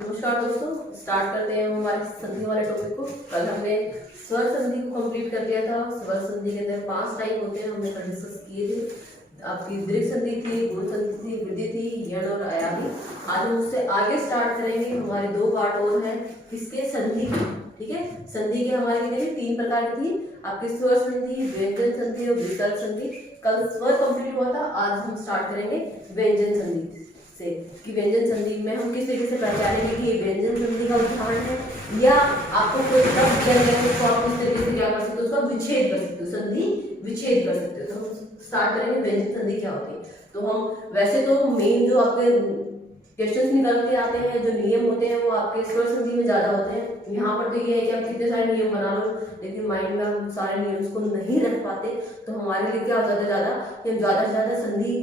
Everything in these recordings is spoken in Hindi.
नमस्कार दोस्तों, स्टार्ट करते हैं हमारे संधि वाले टॉपिक को। कल हमने स्वर संधि को कंप्लीट कर दिया था। स्वर संधि के अंदर 5 टाइप होते हैं, हमने कल डिस्कस किए थे। आपकी दीर्घ संधि थी, गुण संधि थी, वृद्धि थी, यण और अयामी। आज हम उससे आगे स्टार्ट करेंगे। हमारे 2 पार्ट और हैं किसके, संधि के। ठीक है, संधि के हमारे कितने 3 प्रकार की थी, आपकी स्वर संधि, व्यंजन संधि और विसर्ग संधि। कल स्वर कंप्लीट हुआ था, आज हम स्टार्ट करेंगे व्यंजन संधि से कि व्यंजन संधि में हम किस तरीके से पहचानेंगे कि ये व्यंजन संधि का उदाहरण है, या आपको कोई शब्द दिया गया है तो आप किस तरीके से क्या कर सकते हो, उसका विच्छेद कर सकते हो, संधि विच्छेद कर सकते हो। तो हम स्टार्ट करेंगे व्यंजन संधि क्या होती है। तो हम वैसे तो मेन जो आपके क्वेश्चंस निकल के आते हैं, जो नियम होते हैं वो आपके स्वर संधि में ज्यादा होते हैं। यहाँ पर तो ये है कि आप कितने सारे नियम बना लो, लेकिन माइंड में हम सारे नियम को नहीं रख पाते। तो हमारे लिए क्या हो जाता है ज्यादा, कि हम ज्यादा से ज्यादा संधि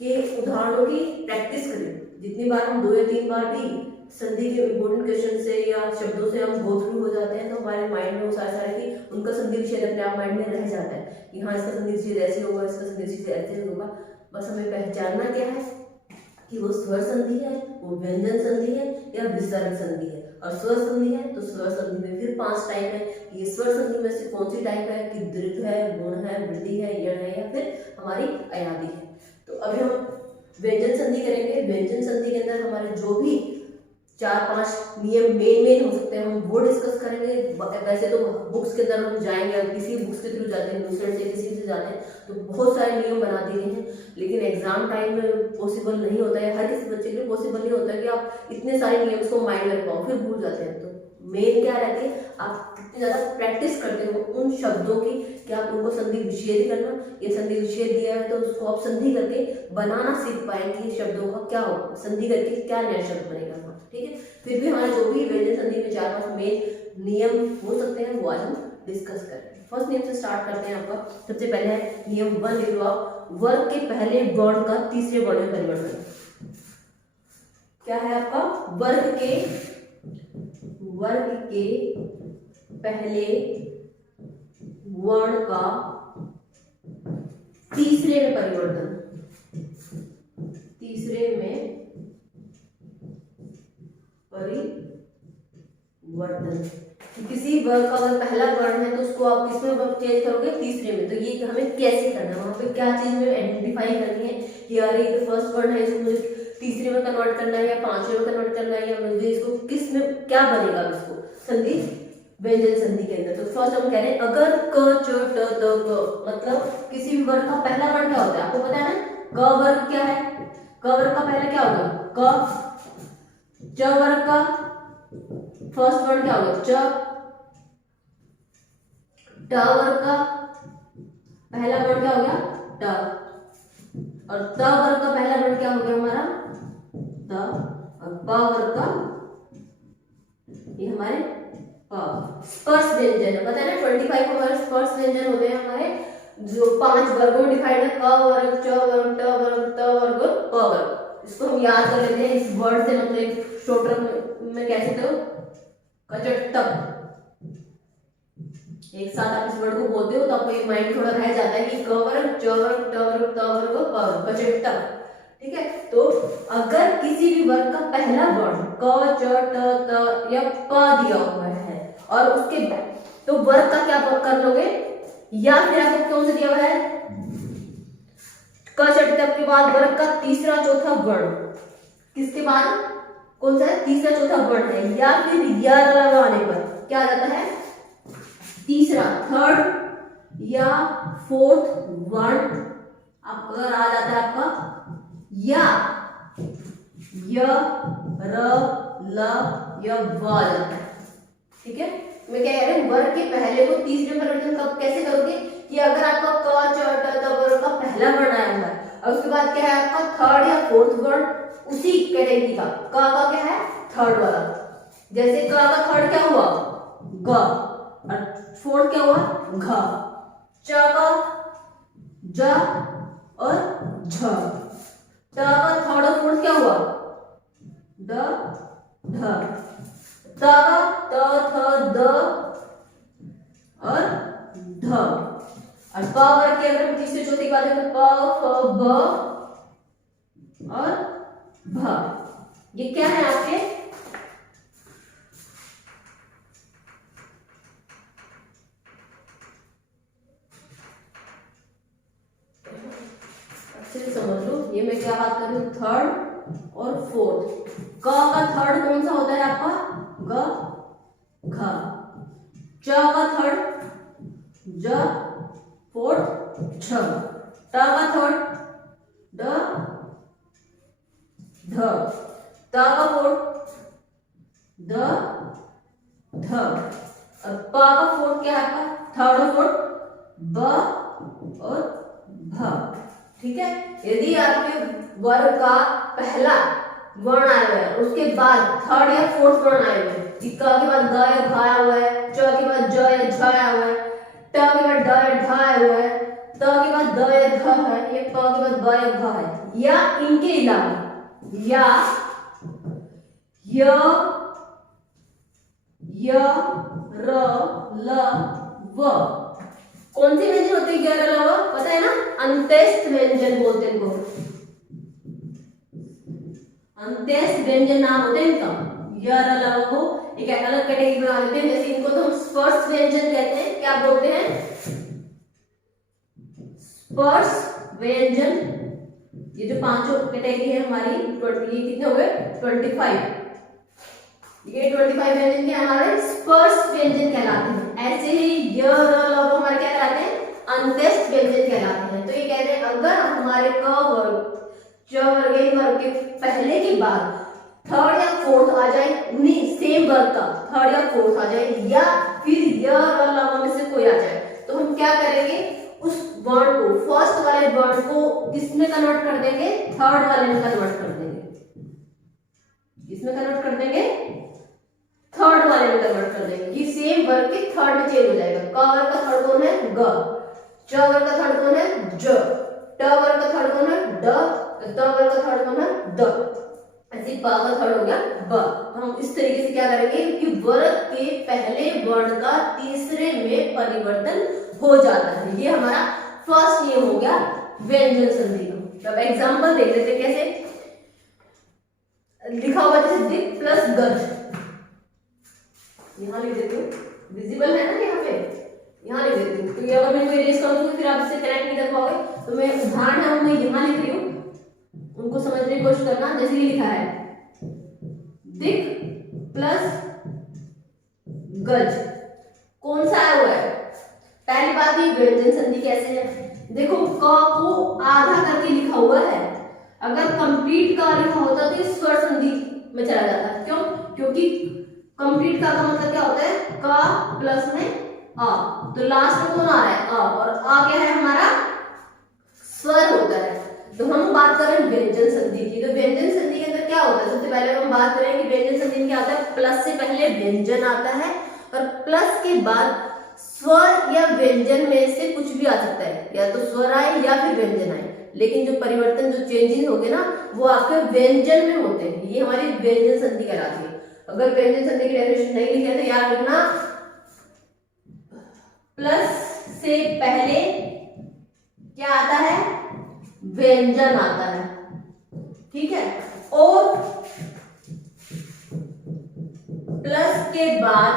के उदाहरणों की प्रैक्टिस करें। जितनी बार हम 2 या 3 बार भी संधि के इंपॉर्टेंट क्वेश्चन से या शब्दों से हम गो थ्रू हो जाते हैं, तो हमारे माइंड में वो सारे कि उनका संधि विच्छेद अपने आप माइंड में रह जाता है कि हाँ इसका संधि विच्छेद ऐसे होगा, इसका संधि विच्छेद ऐसे होगा। बस हमें पहचानना क्या है कि वो स्वर संधि है, वो व्यंजन संधि है या विसर्ग संधि है। और स्वर संधि है तो स्वर संधि में फिर 5 टाइप है। ये स्वर संधि में से कौन सी टाइप है कि दीर्घ है, गुण है, वृद्धि है, यण है या फिर हमारी अयादी है। तो अभी हम व्यंजन संधि करेंगे। व्यंजन संधि के अंदर हमारे जो भी 4-5 नियम मेन हो सकते हैं हम वो डिस्कस करेंगे। वैसे तो बुक्स के अंदर हम जाएंगे, किसी बुक्स के थ्रू जाते हैं, दूसरे से किसी से जाते हैं, तो बहुत सारे नियम बना दिए हैं। लेकिन एग्जाम टाइम में पॉसिबल नहीं होता है, हर किसी बच्चे के लिए पॉसिबल नहीं होता है कि आप इतने सारे नियम्स को माइंड में रख पाओ, फिर भूल जाते हैं। तो मेन क्या रहती है, आप कितनी ज्यादा प्रैक्टिस करते हो उन शब्दों की कि आप उनको संधि विच्छेद करना, ये संधि विच्छेद दिया है तो उसको आप संधि करके बनाना सीख पाए कि शब्दों का क्या हो, संधि करके क्या नया शब्द बनेगा। ठीक है, फिर भी हमारे जो भी व्यंजन संधि में 4-5 मेन नियम हो सकते हैं वो आज हम डिस्कस करेंगे। फर्स्ट नियम से स्टार्ट करते हैं। आपका सबसे पहले है नियम 1, लिख लो आप, वर्ग के पहले वर्ण का तीसरे वर्ण में परिवर्तन। क्या है आपका, वर्ग के पहले वर्ण का तीसरे में परिवर्तन। तीसरे में परिवर्तन, किसी वर्ग का अगर पहला वर्ण है तो उसको आप किसमें चेंज करोगे, तीसरे में। तो ये हमें कैसे करना है, वहां पे क्या चीज में आइडेंटिफाई करनी है कि यार ये तो फर्स्ट वर्ण है, इसको मुझे तीसरे में कन्वर्ट करना है या 5वें में कन्वर्ट करना है, या मुझे इसको किस में क्या बनेगा इसको संधि व्यंजन संधि के अंदर। तो फर्स्ट हम कह रहे हैं अगर क च ट त क, मतलब किसी भी वर्ग का पहला वर्ण क्या होता है आपको पता है ना। क वर्ग क्या है, क वर्ग का पहले क्या होगा क। च वर्ग का फर्स्ट वर्ण क्या होगा च। ट वर्ग का पहला वर्ण क्या हो गया ट। और त वर्ग का पहला वर्ण क्या हो गया हमारा त। और प वर्ग का ये हमारे प। स्पर्श व्यंजन है, पता है ना 25 हमारे स्पर्श व्यंजन होते हैं हमारे, जो 5 वर्गों में डिवाइड है, क वर्ग, च वर्ग, ट वर्ग, त वर्ग और प वर्ग। इसको हम याद कर लेते हैं इस वर्ड से, मतलब शॉर्ट टर्म में कह सकते हो कचटक। एक साथ आप इस वर्ड को बोलते हो तो आपको ये माइंड थोड़ा रह जाता है कि क वर्ग, च वर्ग, ट वर्ग, त वर्ग और प वर्ग, कचटक। ठीक है, तो अगर किसी भी वर्ग का पहला वर्ण क, च, ट, त या प दिया हुआ है और उसके तो वर्ग का क्या कर लोगे, या फिर आपको कौन सा दिया हुआ है क, च, ट के बाद वर्ग का तीसरा चौथा वर्ण, किसके बाद कौन सा है तीसरा चौथा वर्ण है, या फिर य लगाने पर क्या आ जाता है तीसरा, थर्ड या फोर्थ वर्ण आप अगर आ जाता है आपका या य, र, ल या व आ जाता है। ठीक है, मैं कह रही हूँ वर्ग के पहले को तीसरे में परिवर्तन कब कैसे करोगे कि अगर आपका क, च, ट, त वर्ग का पहला वर्ण आया हुआ है और उसके बाद क्या है आपका थर्ड या फोर्थ वर्ण उसी कैटेगरी का, का क्या है थर्ड वाला। जैसे क का थर्ड क्या हुआ ग और फोर्थ क्या हुआ घ, च का ज और झ, ट का थर्ड और फोर्थ क्या हुआ ड ध, त का त थ द और ध। और प वर्ग के अगर तीसरे चौथे की बात करें प फ ब और भ, ये क्या है आपके बात करूं थर्ड और फोर्थ, क का थर्ड कौन सा होता है आपका, ग घ, च का थर्ड ज, फोर्थ छ, ट का थर्ड ड ध, त का फोर्थ द ध, और प का फोर्थ क्या है आपका, थर्ड और फोर्थ ब और भ। ठीक है, यदि आपके वर्ग का पहला वर्ण आया हुआ है उसके बाद थर्ड या फोर्थ वर्ण आए हुए हैं, क के बाद ग या घ आया हुआ है, च के बाद ज या झ आया हुआ है, ट के बाद ड या ढ आया हुआ है, त के बाद द या ध है, ये प के बाद ब या घ है, या इनके अलावा या य र ल व, कौन से व्यंजन होते हैं, य र ल व, पता है ना, अंत्यस्थ व्यंजन बोलते हैं इनको, अंत्यस्थ व्यंजन नाम होते हैं इनका, य र ल व को एक अलग कैटेगरी में बना देते हैं। जैसे इनको तो हम स्पर्श व्यंजन कहते हैं, क्या बोलते हैं, स्पर्श व्यंजन। ये जो पांचों कैटेगरी है हमारी, ये कितने हो गए 25, ये 25 व्यंजन के हमारे स्पर्श व्यंजन कहलाते हैं। ऐसे ही य र ल व हमारे क्या कहलाते हैं, अंत्यस्थ व्यंजन कहलाते हैं। तो ये कहते हैं अगर हमारे क वर्ग च वर्ग इन वर्ग के पहले के बाद थर्ड या फोर्थ आ जाए, उन्हीं सेम वर्ग का थर्ड या फोर्थ आ जाए, या फिर य र ल व में से कोई आ जाए, तो हम क्या करेंगे, उस वर्ण को, फर्स्ट वाले वर्ण को किसमें कन्वर्ट कर देंगे, थर्ड वाले में कन्वर्ट कर देंगे, किसमें कन्वर्ट कर देंगे, थर्ड वाले में कन्वर्ट कर देंगे, कि सेम वर्ग के थर्ड में चेंज हो जाएगा। क वर्ग का थर्ड कौन है, ग, च वर्ग का थर्ड कौन है, ज, ट वर्ग का थर्ड कौन है, ड, त वर्ग का थर्ड कौन है, द, ऐसे प का थर्ड हो गया ब। तो हम इस तरीके से क्या करेंगे कि वर्ग के पहले वर्ण का तीसरे में परिवर्तन हो जाता है। ये हमारा फर्स्ट नियम हो गया व्यंजन संधि का। अब एग्जांपल देख लेते हैं कैसे लिखा हुआ, जैसे दिक प्लस गज, यहाँ लिख देती हूँ, विजिबल है ना यहाँ पे, यहाँ लिख देती हूँ। तो ये अगर मैं कोई इरेज कर दूँ फिर आप इससे कनेक्ट नहीं कर पाओगे, तो मैं उदाहरण है मैं यहाँ लिख रही हूँ, उनको समझने की कोशिश करना। जैसे ये लिखा है दिक प्लस गज, कौन सा आया हुआ है, पहली बात ये व्यंजन संधि कैसे है, देखो क को आधा करके लिखा हुआ है, अगर कंप्लीट का लिखा होता तो ये स्वर संधि में चला जाता। क्यों, क्योंकि कंप्लीट का मतलब क्या होता है, क प्लस में अ, तो लास्ट में कौन आ रहा है, अ, और अ क्या है हमारा स्वर होता है। तो हम बात कर रहे हैं व्यंजन संधि की। तो व्यंजन संधि के अंदर क्या होता है, सबसे पहले हम बात करें कि व्यंजन संधि में क्या होता है, प्लस से पहले व्यंजन आता है और प्लस के बाद स्वर या व्यंजन में से कुछ भी आ सकता है, या तो स्वर आए या फिर व्यंजन आए, लेकिन जो परिवर्तन जो चेंजेस होंगे ना वो आपके व्यंजन में होते हैं। ये हमारी व्यंजन संधि कहलाती है। अगर व्यंजन संधि की डेफिनेशन नहीं लिखी है तो याद रखना, प्लस से पहले क्या आता है, व्यंजन आता है, ठीक है, और प्लस के बाद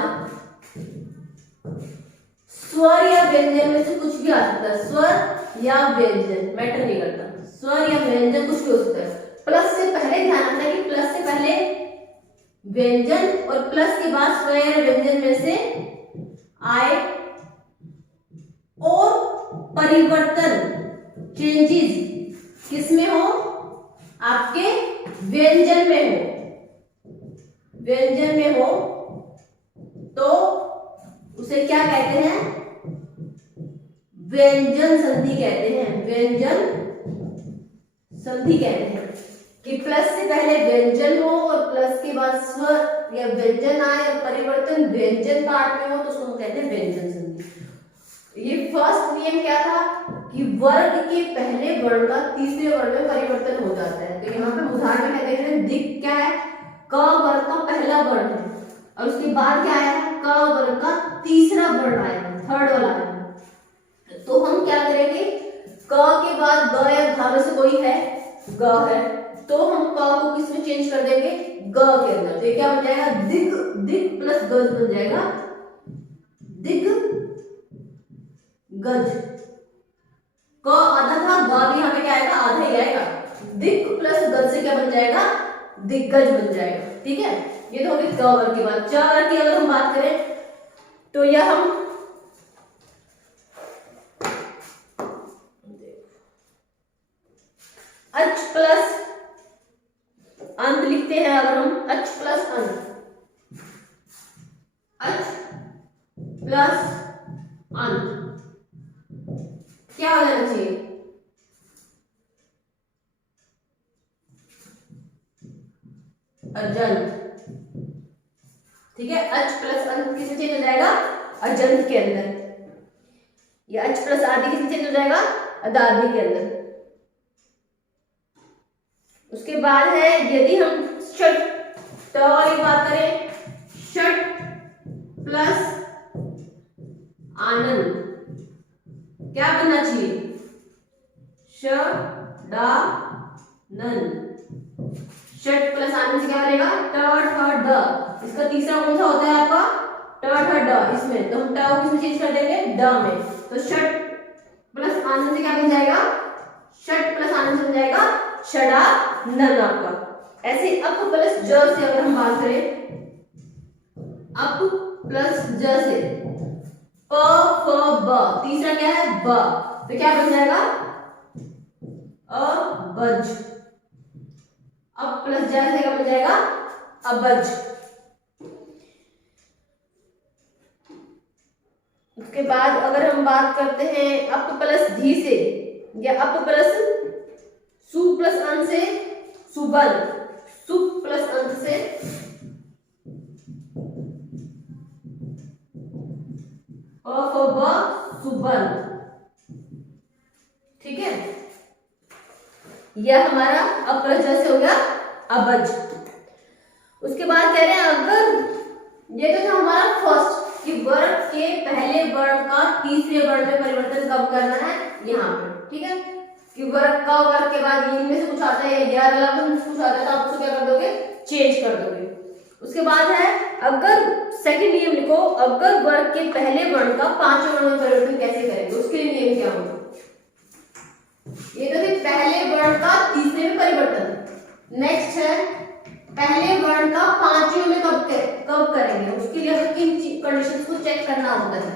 स्वर या व्यंजन में से कुछ भी आ सकता है, स्वर या व्यंजन मैटर नहीं करता, स्वर या व्यंजन कुछ भी हो सकता है। प्लस से पहले ध्यान रखना कि प्लस से पहले व्यंजन और प्लस के बाद स्वर या व्यंजन में से आए और परिवर्तन चेंजेस किसमें हो, आपके व्यंजन में हो, व्यंजन में हो तो उसे क्या कहते हैं, व्यंजन संधि कहते हैं, व्यंजन संधि कहते हैं। कि प्लस से पहले व्यंजन हो और प्लस के बाद स्वर या व्यंजन आए और परिवर्तन व्यंजन पार्ट में हो तो उसको हम कहते हैं व्यंजन संधि। ये फर्स्ट नियम क्या था कि वर्ग के पहले वर्ण का तीसरे वर्ण में परिवर्तन हो जाता है। तो यहाँ पे उदाहरण में कहते हैं दिक क्या है, क वर्ग का पहला वर्ण है और उसके बाद क्या आया है, क वर्ग का तीसरा वर्ण आया है, थर्ड वाला आया है। तो हम क्या करेंगे, क के बाद ग या घ में से कोई है, ग है, तो हम क को किस में चेंज कर देंगे, ग के अंदर। तो ये क्या बन जाएगा, दिग, दिग प्लस गज बन जाएगा, दिग गज। क आधा था, ग भी यहाँ पे क्या आएगा, आधा ही आएगा, दिक् प्लस गज से क्या बन जाएगा, दिग्गज बन जाएगा। ठीक है, ये तो होगी क वर्ग की बात। च वर्ग की अगर हम बात करें तो यह हम अच प्लस अंत लिखते हैं। अगर हम अच प्लस अंत, अच प्लस अंत क्या हो जाना चाहिए, अजंत। ठीक है, अच प्लस अंत किससे चेंज हो जाएगा, अजंत के अंदर। या अच प्लस आदि किससे चेंज हो जाएगा, अदादि के अंदर। उसके बाद है यदि हम षट त वाली बात करें, षट प्लस आनंद क्या बनना चाहिए, ष डा नन। षट प्लस आनंद से क्या बनेगा, ट ठ ड। इसका तीसरा कौन सा होता है आपका, ट ठ ड। इसमें तो हम ट को किसमें चेंज कर देंगे, ड में। तो षट प्लस आनंद से क्या बन जाएगा, षट प्लस आनंद से बन जाएगा षडा नन आपका। ऐसे अप प्लस ज से अगर हम बात करें, अप प्लस ज से प फ ब, तीसरा क्या है ब, तो क्या बन जाएगा, अबज। अप प्लस ज से क्या बन जाएगा, अबज। उसके बाद अगर हम बात करते हैं अप प्लस धी से, या अप प्लस सु प्लस अंत से सुबल, सु प्लस अंत से सुबल। ठीक है, यह हमारा अप प्लस ज से हो गया अबज। उसके बाद कह रहे हैं अगर ये तो था हमारा फर्स्ट कि वर्ग के पहले वर्ण का तीसरे वर्ण में परिवर्तन कब करना है, यहाँ पे। ठीक है, कि वर्ग का वर्ग के बाद इनमें से कुछ आता है या अलावा कुछ आता है तो आप उसको क्या कर दोगे, चेंज कर दोगे। उसके बाद है अगर सेकंड नियम लिखो, अगर वर्ग के पहले वर्ण का पांचवें वर्ण में परिवर्तन कैसे करेंगे, उसके लिए नियम क्या होगा। ये तो थे पहले वर्ण का तीसरे में परिवर्तन। नेक्स्ट है पहले वर्ण का पांचवें में कब करेंगे, उसके लिए हमें किन कंडीशंस को चेक करना होता है।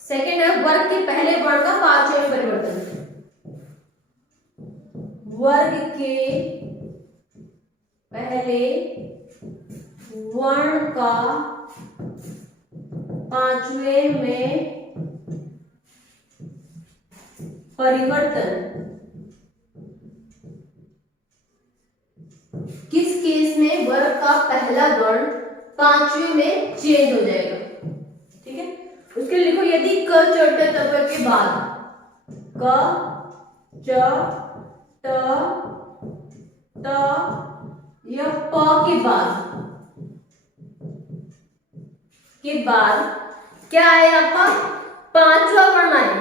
सेकेंड है वर्ग के पहले वर्ण का पांचवें में परिवर्तन। वर्ग के पहले वर्ण का पांचवें में परिवर्तन किस केस में वर्ग का पहला वर्ण पांचवें में चेंज हो जाएगा। ठीक है, उसके लिखो यदि क च ट त के बाद, क च ट त या प के बाद क्या आए आपका, पांचवा वर्ण आए।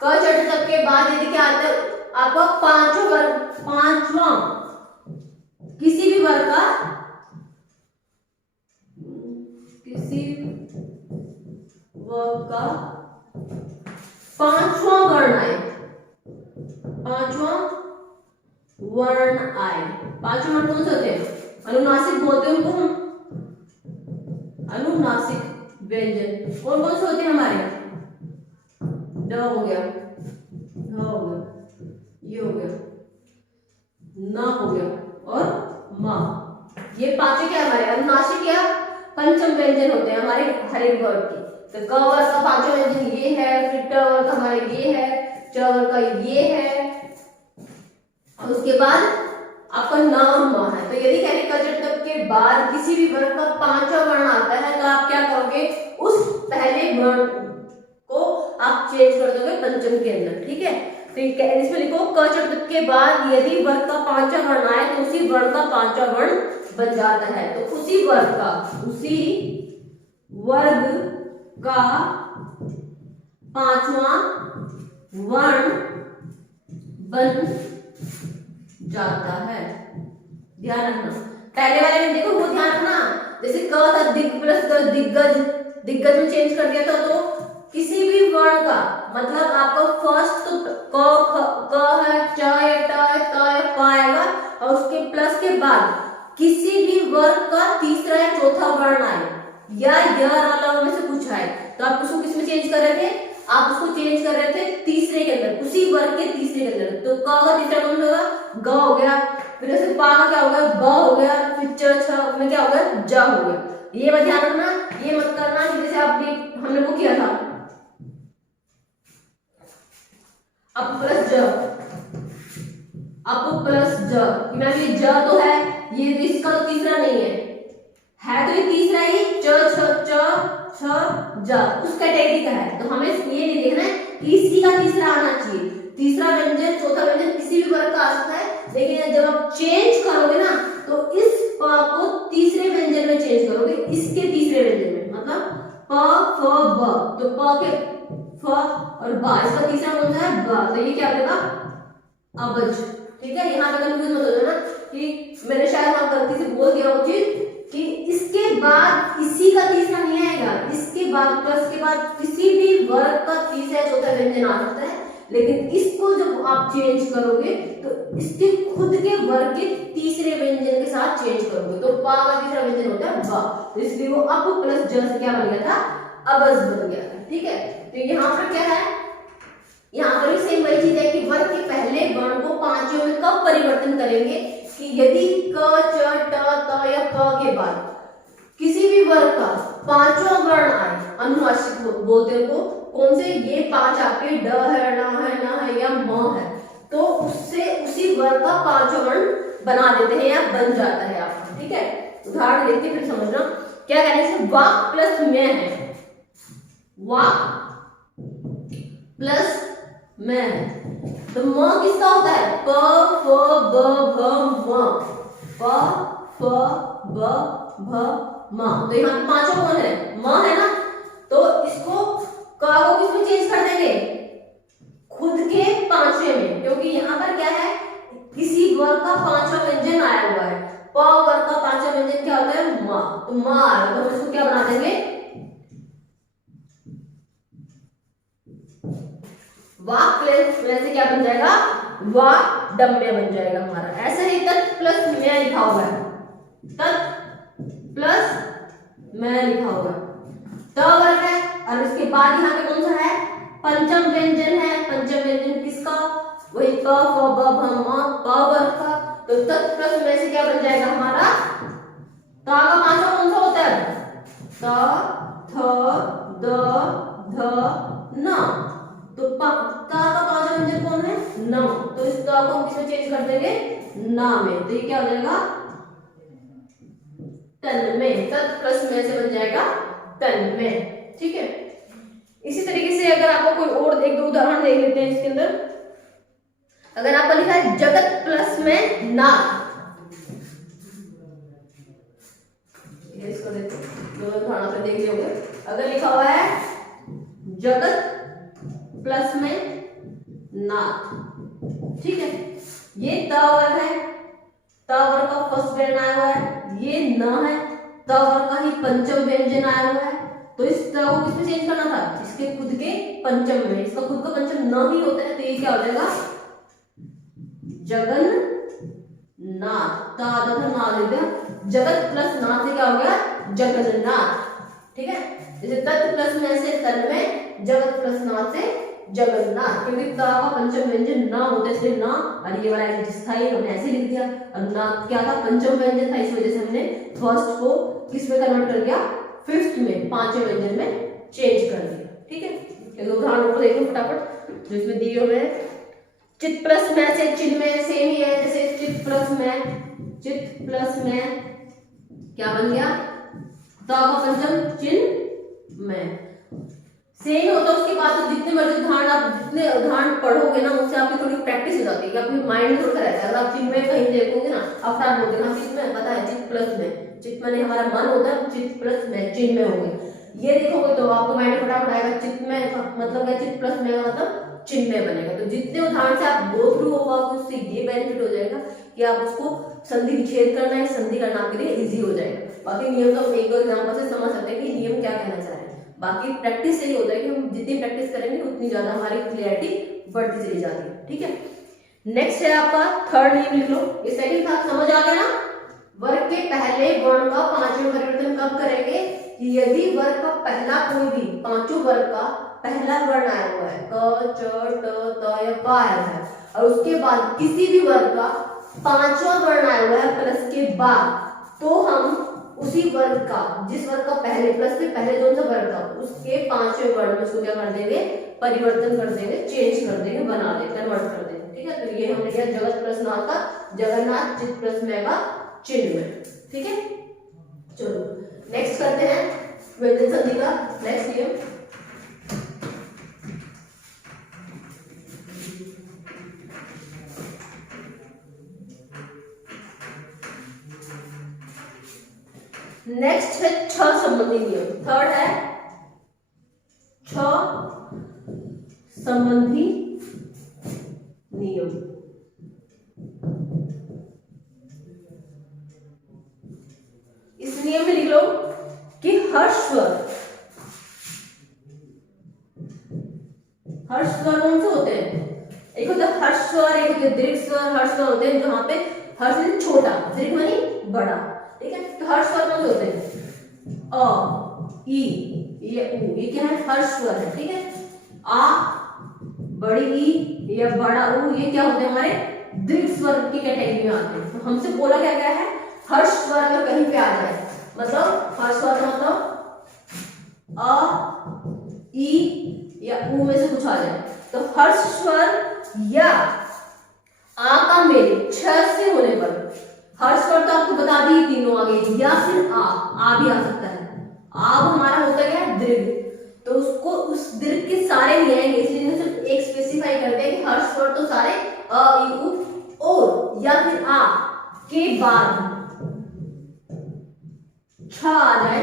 क च ट त के बाद यदि क्या आता है आपका पांचवा वर्ग, पांचवा किसी भी वर्ग का, किसी वर्ग का पांचवा वर्ण आए, पांचवा वर्ण आए। पांचवा वर्ण कौन से होते हैं, अनुनासिक बोलते हैं उनको हम, अनुनासिक व्यंजन कौन कौन से होते हैं हमारे, ड हो गया, ध हो गया, ये हो गया, न हो गया और म। ये पांचों क्या हमारे अनुनासिक या पंचम व्यंजन होते हैं हमारे हर एक वर्ग के। तो क वर्ग का पांचवा व्यंजन ये है, फिर ट वर्ग का हमारे ये है, च वर्ग का ये है, और उसके बाद आपका न और म है। तो यदि कहने का जब के बाद किसी भी वर्ग का पांचवा वर्ण आता है तो आप क्या करोगे, उस पहले वर्ण को आप चेंज कर दोगे पंचम के अंदर। ठीक है, तो इसमें लिखो क च के बाद यदि वर्ग का पांचवा वर्ण आए तो उसी वर्ण का पांचवा वर्ण बन जाता है। तो उसी वर्ग का पांचवा वर्ण बन जाता है। ध्यान रखना, पहले वाले में देखो वो ध्यान रखना, जैसे क था दिग प्लस ग, दिग्गज, दिग्गज में चेंज कर दिया था, तो किसी भी वर्ण का मतलब आपको फर्स्ट तो क है, च है, ट है, त है, प आएगा, और उसके प्लस के बाद किसी भी वर्ण का तीसरा या चौथा वर्ण आए या य वाला में से कुछ आए, तो आप उसको किस में चेंज कर रहे थे, आप उसको चेंज कर रहे थे तीसरे के अंदर, उसी वर्ग के तीसरे के अंदर। तो क का तीसरा कौन होगा, ग हो गया, फिर ऐसे पा का क्या हो गया, ब हो गया, फिर च छ में क्या हो गया, ज हो गया। ये मत ध्यान रखना, ये मत करना कि जैसे आप भी हमने वो किया था अप प्लस ज, अप प्लस ज, मैम ये ज तो है, ये इसका तो तीसरा नहीं है तो ये तीसरा ही च छ ज उस कैटेगरी का है, तो हमें ये नहीं देखना है कि इसी का तीसरा आना चाहिए। तीसरा व्यंजन चौथा व्यंजन किसी भी वर्ग का आ सकता है, लेकिन जब आप चेंज करोगे ना तो इस प को तीसरे व्यंजन में चेंज करोगे, इसके तीसरे व्यंजन में, मतलब प फ ब, तो प के फ और ब, इसका तीसरा कौन सा है, ब, तो ये क्या होगा, अबज। ठीक है, यहाँ पे कंफ्यूज मत हो जाना कि मैंने शायद वहां गलती से बोल दिया उचित कि इसके बाद इसी का तीसरा नहीं आएगा, इसके बाद प्लस के बाद किसी भी वर्ग का तीसरा या चौथा व्यंजन आ सकता है, लेकिन इसको जब आप चेंज करोगे तो इसके खुद के वर्ग के तीसरे व्यंजन के साथ चेंज करोगे, तो पा का तीसरा व्यंजन होता है बा, तो इसलिए वो अप प्लस ज से क्या बन गया था, अबज बन गया था। ठीक है, तो यहाँ पर क्या है, यहाँ पर भी सेम वही चीज है कि वर्ग के पहले वर्ण को पांचों में कब परिवर्तन करेंगे, कि यदि क च ट त या प के बाद किसी भी वर्ग का पांचवा वर्ण आए, अनुनासिक बोलते हैं को, कौन से, ये पांच आपके ड है, ण है, न है या म है, तो उससे उसी वर्ग का पांचवा वर्ण बना देते हैं या बन जाता है आपका। ठीक है, उदाहरण देखते फिर समझना क्या कहने से, वाक प्लस मैं है, वाक प्लस मैं, तो म किसका होता है, प फ ब भ म, प फ ब भ म, तो यहाँ पे पांचों कौन है, म है ना, तो इसको क को किसमें चेंज कर देंगे, खुद के पांचवे में, क्योंकि यहाँ पर क्या है, किसी वर्ग का पांचवा व्यंजन आया हुआ है, प वर्ग का पांचवा व्यंजन क्या होता है, म, तो म आया, तो हम इसको क्या बना देंगे, वाक प्लस से क्या बन जाएगा, वाडम्य बन जाएगा हमारा। ऐसे ही तत् प्लस मैं लिखा हुआ है, तत् प्लस मैं लिखा हुआ है, त वर्ग है, और इसके बाद यहाँ पे कौन सा है, पंचम व्यंजन है, पंचम व्यंजन किसका, वही क फ ब भ म, प वर्ग का, तो तत् प्लस मैं से क्या बन जाएगा हमारा, ता का पांचवा कौन सा होता है, त थ द ध न, तो ता का पांचवा व्यंजन कौन है, न, तो इस ता को हम किसमें चेंज कर देंगे, ना में, तो ये क्या हो जाएगा, तन में, तत् प्लस में से बन जाएगा तन में। ठीक है, इसी तरीके से अगर आपको कोई और एक दो उदाहरण देख लेते हैं इसके अंदर, अगर आपका लिखा है जगत प्लस में नाथ, इसको देखो दो उदाहरण पे देख लियोगे, अगर लिखा हुआ है जगत प्लस में नाथ, ठीक है, ये त वर्ग है, त वर्ग का फर्स्ट व्यंजन आया हुआ है, ये न है, त वर्ग का ही पंचम व्यंजन आया हुआ है, तो इस त को किसमें चेंज करना था, इसके खुद के पंचम में, इसका खुद का पंचम न ही होता है, तो ये क्या हो जाएगा, जगन्नाथ, ना दे दिया, जगत प्लस नाथ से क्या हो गया, जगन्नाथ। ठीक है, जैसे तत् प्लस में से तन में, जगत प्लस नाथ से जगन्नाथ, क्योंकि ता का पंचम व्यंजन ना होता है इसलिए ना, और ये वाला जिस था ये हमने ऐसे लिख दिया, और ना क्या था, पंचम व्यंजन था, इस वजह से हमने फर्स्ट को किस में कन्वर्ट कर दिया, फिफ्थ में, पांचवें व्यंजन में चेंज कर दिया। ठीक है, एक उदाहरण को देखो फटाफट जो इसमें दिए हुए हैं, चित प्लस में से चिन्मय सेम ही है, जैसे चित प्लस में, चित प्लस में क्या बन गया, ता का पंचम चिन्मय, सेम होता है। उसके बाद तो जितने मर्जी उदाहरण आप जितने उदाहरण पढ़ोगे ना, उससे आपकी थोड़ी प्रैक्टिस हो जाती है, आपकी माइंड थोड़ा रहता है। अगर आप चिन्मय कहीं देखोगे ना, आप क्या बोलते हैं, चिन्मय पता है, चित प्लस में, चित माने हमारा मन होता है, चित प्लस में चिन्मय हो गया, ये देखोगे तो आपको माइंड फटाफट आएगा, चित में मतलब है, चित प्लस में का मतलब चिन्ह में बनेगा। तो जितने उदाहरण से आप गो थ्रू हो पाओगे उससे ये बेनिफिट हो जाएगा कि आप उसको संधि विच्छेद करना है, संधि करना आपके लिए इजी हो जाएगा। बाकी नियम तो हम एक दो एग्जाम्पल से समझ सकते हैं कि नियम क्या कहना चाह रहे हैं। बाकी प्रैक्टिस से ही होता है कि हम जितनी प्रैक्टिस करेंगे उतनी ज्यादा हमारी क्लियरिटी बढ़ती चली जाती है। ठीक है, नेक्स्ट है आपका थर्ड नियम, लिख लो। ये सेकंड था, समझ आ गया ना। वर्ग के पहले वर्ण का पांचवें परिवर्तन कब करेंगे? यदि वर्ग का पहला कोई भी पांचों वर्ग का पहला वर्ण आया हुआ है, क च ट त या प आया है, और उसके बाद किसी भी वर्ग का पांचवा वर्ण आया हुआ है प्लस के बाद, तो हम उसी वर्ग का, जिस वर्ग का पहले प्लस के पहले कौन सा वर्ग था, उसके पांचवें वर्ण में उसको क्या कर देंगे? परिवर्तन कर देंगे, चेंज कर देंगे, बना देंगे, कन्वर्ट कर देंगे। ठीक है, तो ये हमने किया जगत प्लस नाथ का जगन्नाथ, चित्त प्लस मेगा चिन्ह में। ठीक है, चलो नेक्स्ट करते हैं व्यंजन संधि का नेक्स्ट नियम। नेक्स्ट है छ संबंधी नियम। थर्ड है छ संबंधी नियम। इस नियम में लिख लो कि हर्ष स्वर कौन से होते हैं? एक होता है हर्ष स्वर, एक होते हैं दीर्घ स्वर। हर्ष स्वर होते हैं जहां पे हर्ष माने छोटा, दीर्घ माने बड़ा। ठीक है, तो हर्ष स्वर कौन से होते हैं? अ, ई, ये उ, ये क्या है? हर्ष स्वर है। ठीक है, आ, बड़ी ई या बड़ा उ, ये क्या होते हैं? हमारे दीर्घ स्वर की कैटेगरी में आते हैं। तो हमसे बोला क्या गया है? हर्ष स्वर अगर कहीं पे आ जाए, मतलब हर्ष स्वर का मतलब अ, ई या उ में से कुछ आ जाए, तो हर्ष स्वर या आ का मेल छ से होने पर, हर्ष स्वर तो आपको बता दी तीनों आगे, या फिर आ भी आ सकता है। आ हमारा होता है दीर्घ, तो उसको उस दीर्घ के सारे ले आएंगे, इसलिए सिर्फ एक स्पेसिफाई करते हैं कि हर्ष स्वर तो सारे अ, ई, उ और या फिर आ के बाद छ आ जाए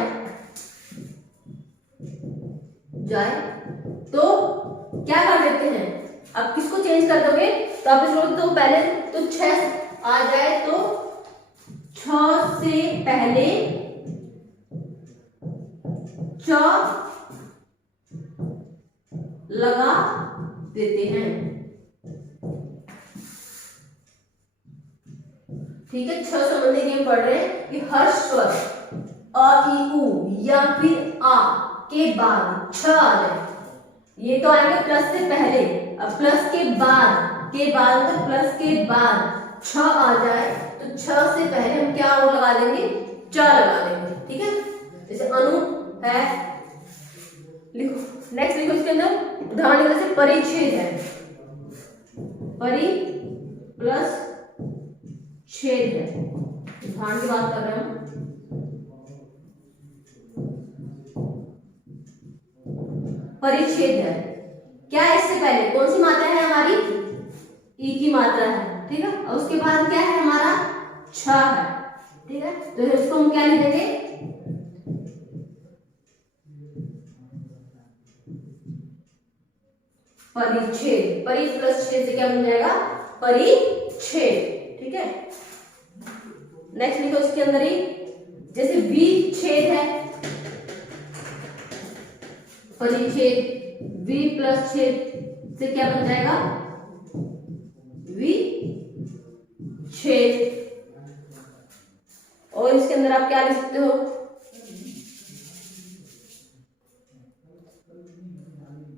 तो क्या कर देते हैं? अब किसको चेंज कर दोगे? तो आप इसको तो पहले तो 6 आ जाए तो 6 से पहले च लगा देते हैं। ठीक है, 6 संबंधी नियम पढ़ रहे हैं कि हर्ष स्वर अ, ई, उ या फिर आ के बाद छ आ जाए, ये तो आएंगे प्लस से पहले। अब प्लस के बाद तो प्लस के बाद छ आ जाए तो छ से पहले हम क्या वो लगा देंगे? च लगा देंगे। ठीक है, जैसे अनु है, लिखो नेक्स्ट, लिखो इसके अंदर उदाहरण जैसे परिच्छेद है, परि प्लस छेद है, उदाहरण की बात कर रहे हैं हम। परिच्छेद है, क्या है? इससे पहले कौन सी मात्रा है हमारी? ई की मात्रा है। ठीक है, और उसके बाद क्या है हमारा? छ है। ठीक है, तो इसको हम क्या लिख देंगे? परिच्छेद। परि प्लस छेद से क्या बन जाएगा? परिच्छेद। ठीक है, नेक्स्ट लिखो इसके अंदर ही, जैसे विच्छेद है, परिच्छेद, v प्लस छेद से क्या बन जाएगा? विच्छेद। और इसके अंदर आप क्या लिख सकते हो?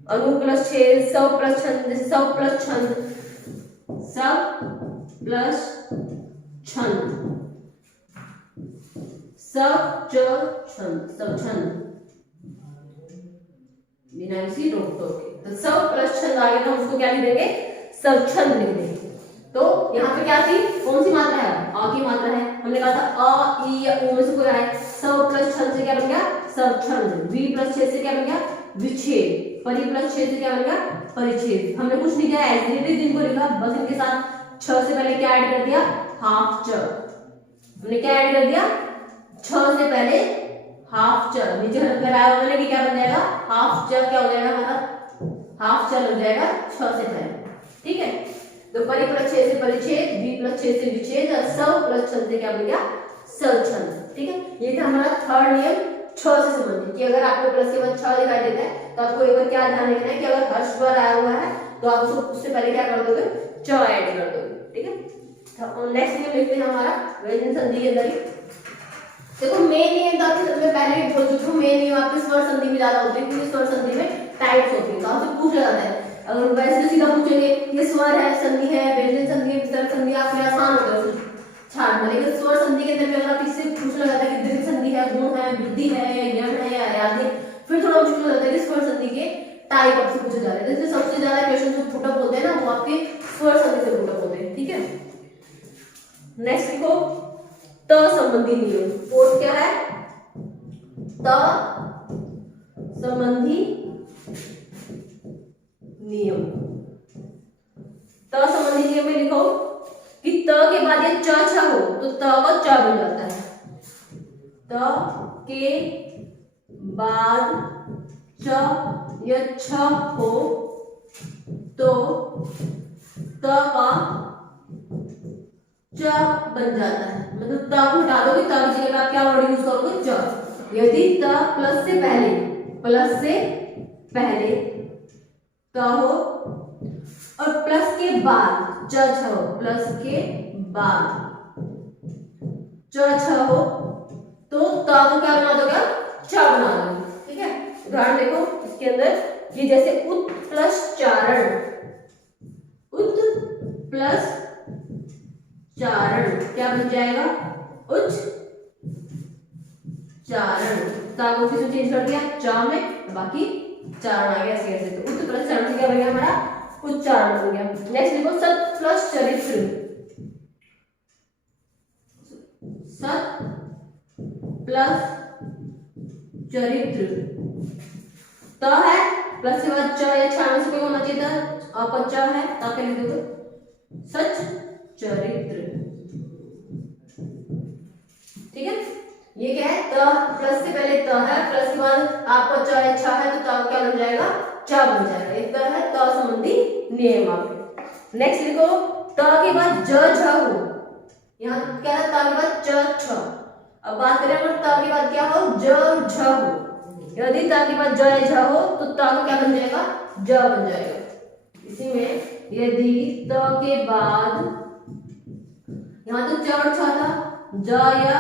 अनु प्लस छेद, सव प्लस छंद, जैसे सव प्लस छंद, सव प्लस छंद, सब छंद, सब छंद बिना किसी रोक टोक के। तो सब प्लस छंद आ गया, तो उसको क्या लिख देंगे? सब छंद लिख देंगे। तो यहाँ पे क्या थी? कौन सी मात्रा है? आ की मात्रा है। हमने कहा था अ, ई या उ में से कोई आए, सब प्लस छंद से क्या बन गया? सब छंद। वी प्लस छेद से क्या बन गया? विच्छेद। परि प्लस छेद से क्या बन गया? परिच्छेद। हमने कुछ नहीं किया, एज इट इज इनको लिखा, बस इनके साथ छ से पहले क्या ऐड कर दिया? हाफ च। हमने क्या ऐड कर दिया? छ से पहले हाफ च, नीचे हट कर आया मैंने कि क्या बन जाएगा? हाफ च क्या हो जाएगा हमारा? हाफ चल हो जाएगा 6 से पहले, ठीक है। तो परि प्लस 6 से परिच्छेद, बी प्लस 6 से विच्छेद और सव प्लस छंद से क्या बन गया, सवछंद, ठीक है। ये था हमारा थर्ड नियम 6 से संबंधित कि अगर आपको प्लस के बाद 6 दिखाई देता है तो आपको एक बार क्या ध्यान रखना है कि अगर हर्ष द्वारा आया हुआ है तो आप उससे पहले क्या कर दोगे, च ऐड कर दोगे, ठीक है। नेक्स्ट नियम लिखते हैं हमारा व्यंजन संधि के अंदर ही। देखो मेन नियम तो आपके सबसे पहले ही बोल चुकी हूँ, मेन नियम आपके स्वर संधि में ज्यादा होते हैं क्योंकि स्वर संधि में टाइप्स होती है, तो आपसे पूछा जाता है। अगर वैसे सीधा पूछेंगे ये स्वर है, संधि है, व्यंजन संधि है, विसर्ग संधि, आपके लिए आसान होता है छाड़ना। लेकिन स्वर संधि के अंदर भी अगर आप इससे पूछना जाता है कि दीर्घ संधि है, गुण है, वृद्धि है, यण है या आदि, फिर थोड़ा मुश्किल हो जाता है कि स्वर संधि के टाइप आपसे पूछे जा रहे हैं। जैसे सबसे ज्यादा क्वेश्चन जो पुटअप होते हैं ना वो आपके स्वर संधि से पुटअप होते हैं, ठीक है। नेक्स्ट लिखो त संबंधी नियम। फोर्थ क्या है, त संबंधी नियम। त संबंधी नियम में लिखो कि त के बाद ये च छ हो तो त का च बन जाता है। त के बाद च या छ हो तो त का च बन जाता है, मतलब त को हटा दोगे, त की जगह आप क्या वर्ड यूज करोगे, च। यदि त प्लस से पहले त हो और प्लस के बाद च छ हो, प्लस के बाद च छ हो तो त को क्या बना दोगे, च बना दोगे, ठीक है। उदाहरण देखो इसके अंदर, ये जैसे उत प्लस चारण, उत प्लस चारण क्या बन जाएगा, उच्च चारण। ता को किसमें चेंज कर दिया, च में, बाकी चारण आ गया ऐसे ऐसे। तो उत प्लस चारण से क्या बन गया हमारा, उच्चारण बन गया। नेक्स्ट देखो सत प्लस चरित्र, सत प्लस चरित्र। त है प्लस के बाद च या छ में से कोई होना चाहिए था, आपका च है ता के लिख दोगे सच चरित्र, ठीक है। ये क्या है, त प्लस से पहले त है, प्लस के बाद आपका च या छ है तो त क्या बन जाएगा, च बन जाएगा। एक तरह है त संबंधी नियम आपके। नेक्स्ट लिखो त के बाद ज झ हो, यहाँ क्या है त के बाद च छ। अब बात करें अगर त के बाद क्या हो, ज झ हो, यदि त के बाद ज या झ हो तो त का क्या बन जाएगा, ज बन जाएगा। इसी में यदि त के बाद, यहाँ तो च और छ था, ज या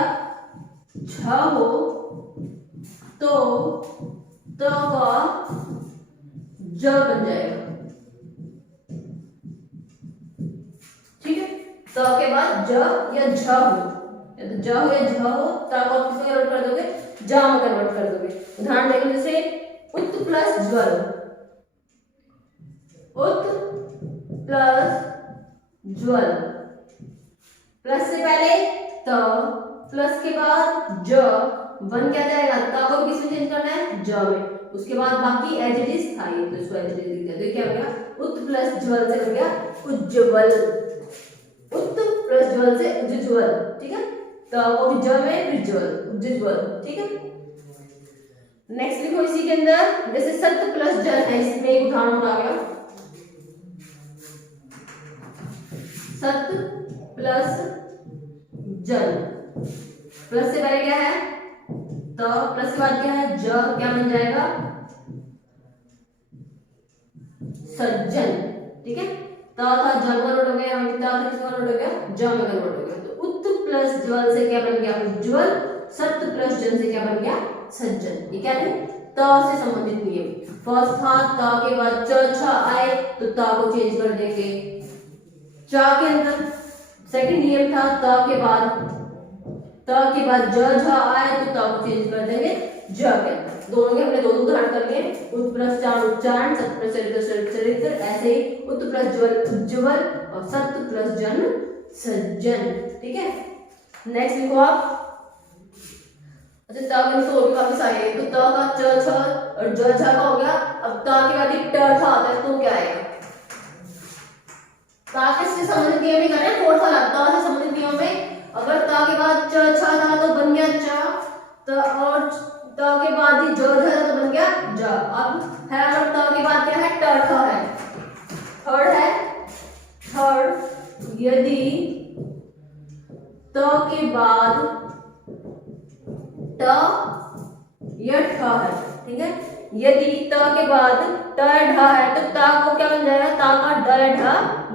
छ हो तो त का ज बन जाएगा, ठीक है। त के बाद ज या झ हो, या तो ज हो या झ हो, त को किसमें कन्वर्ट कर दोगे, ज में कन्वर्ट कर दोगे। उदाहरण देखो जैसे उत प्लस ज्वल, उत प्लस ज्वल, प्लस से पहले त, प्लस के बाद ज, बन क्या जाएगा, त को किसमें चेंज करना है, ज में, उसके बाद बाकी एज इट इज था, ये तो इसको एज इट इज लिख दिया। तो क्या हो गया, उत प्लस ज्वल से हो गया उज्ज्वल, उत प्लस ज्वल से उज्ज्वल, ठीक है। त को भी ज में फिर ज्वल, उज्ज्वल, ठीक है। नेक्स्ट लिखो इसी के अंदर जैसे सत प्लस जल है, इसमें एक उदाहरण आ गया, सत प्लस जल, प्लस से पहले क्या है त, प्लस के बाद क्या है ज, क्या बन जाएगा सज्जन, ठीक है। त था ज कन्वर्ट हो गया, त था किसमें कन्वर्ट हो गया, ज में कन्वर्ट हो गया। तो उत प्लस ज्वल से क्या बन गया उज्ज्वल, सत प्लस जन से क्या बन गया सज्जन। ये क्या है त से संबंधित नियम। फर्स्ट था त के बाद च छ आए तो त को चेंज कर देंगे च के अंदर। सेकंड नियम था त के बाद ज झ आए तो त को चेंज कर देंगे ज के अंदर। दोनों के हमने दोनों उदाहरण कर लिए, उत प्लस चार उच्चारण, सत प्लस चरित्र, ऐसे ही उत प्लस ज्वल उज्ज्वल और सत प्लस जन सज्जन, ठीक है। नेक्स्ट लिखो आप, अच्छा त तो भी वापस आए तो त का च छ और ज झ का हो गया। अब त के बाद ट ठ आता है तो क्या आएगा, ता से संबंधित नियम ही कर रहे हैं। फोर्थ वाला ता से संबंधित नियम में अगर ता के बाद च छ था तो बन गया च, त और त के बाद ही ज झ था तो बन गया ज। अब है और त के बाद क्या है, ट ठ है, थर्ड है, थर्ड यदि त के बाद ट या ठ है, ठीक है, यदि त के बाद ट ढ है तो ता को क्या बन जाएगा, ता का ड ढ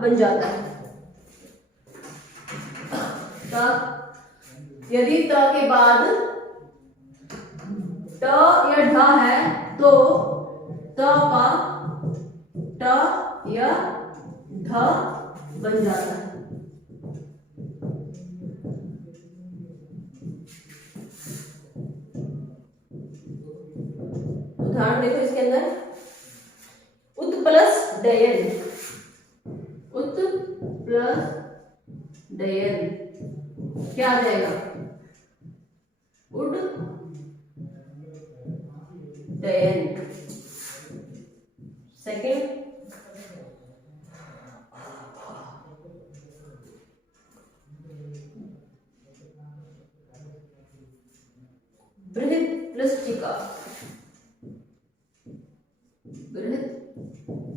बन जाता है। यदि त के बाद ट या ढ है तो त का ट या ढ बन जाता है। उदाहरण देखो इसके अंदर, उत प्लस डयन, उत प्लस डयन क्या आ जाएगा, उड डयन। सेकेंड बृहद प्लस टीका, बृहद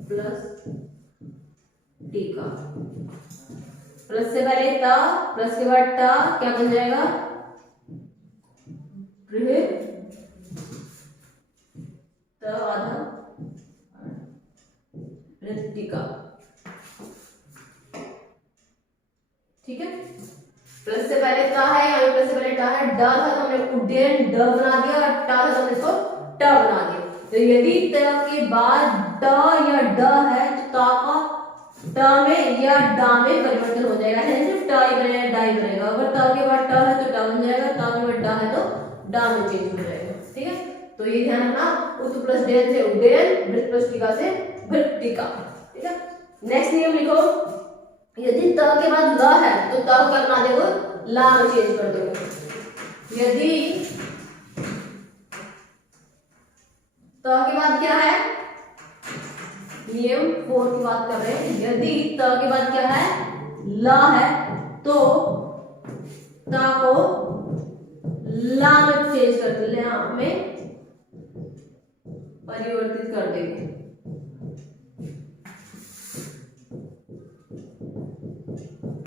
प्लस टीका, प्लस से पहले ता, प्लस के बाद टा, क्या बन जाएगा, बृहद त आधा बृहद टीका, ठीक है। प्लस से पहले ता है, यहाँ पे प्लस से पहले टा है, ड था तो हमने उड्डयन ड बना दिया, और टा था तो हमने इसको ट बना दिया। तो यदि त के बाद ट या ड है तो ता का ट में या डा में परिवर्तन हो जाएगा, है सिर्फ ट ही बनेगा, डा ही बनेगा। अगर त के बाद ट है तो ट बन जाएगा, ता के बाद डा है तो डा में चेंज हो जाएगा, ठीक है। तो ये ध्यान रखना, उत प्लस डयन से उड्डयन, वृत्त प्लस टीका से वृत्तिका, ठीक है। नेक्स्ट नियम लिखो, यदि त के बाद ल है तो त को क्या बना देगा, ला में चेंज कर दोगे। यदि त के बाद क्या है, नियम 4 की बात कर रहे हैं, यदि त के बाद क्या है, ल है तो त को ला में चेंज कर देंगे, ला में परिवर्तित कर देंगे,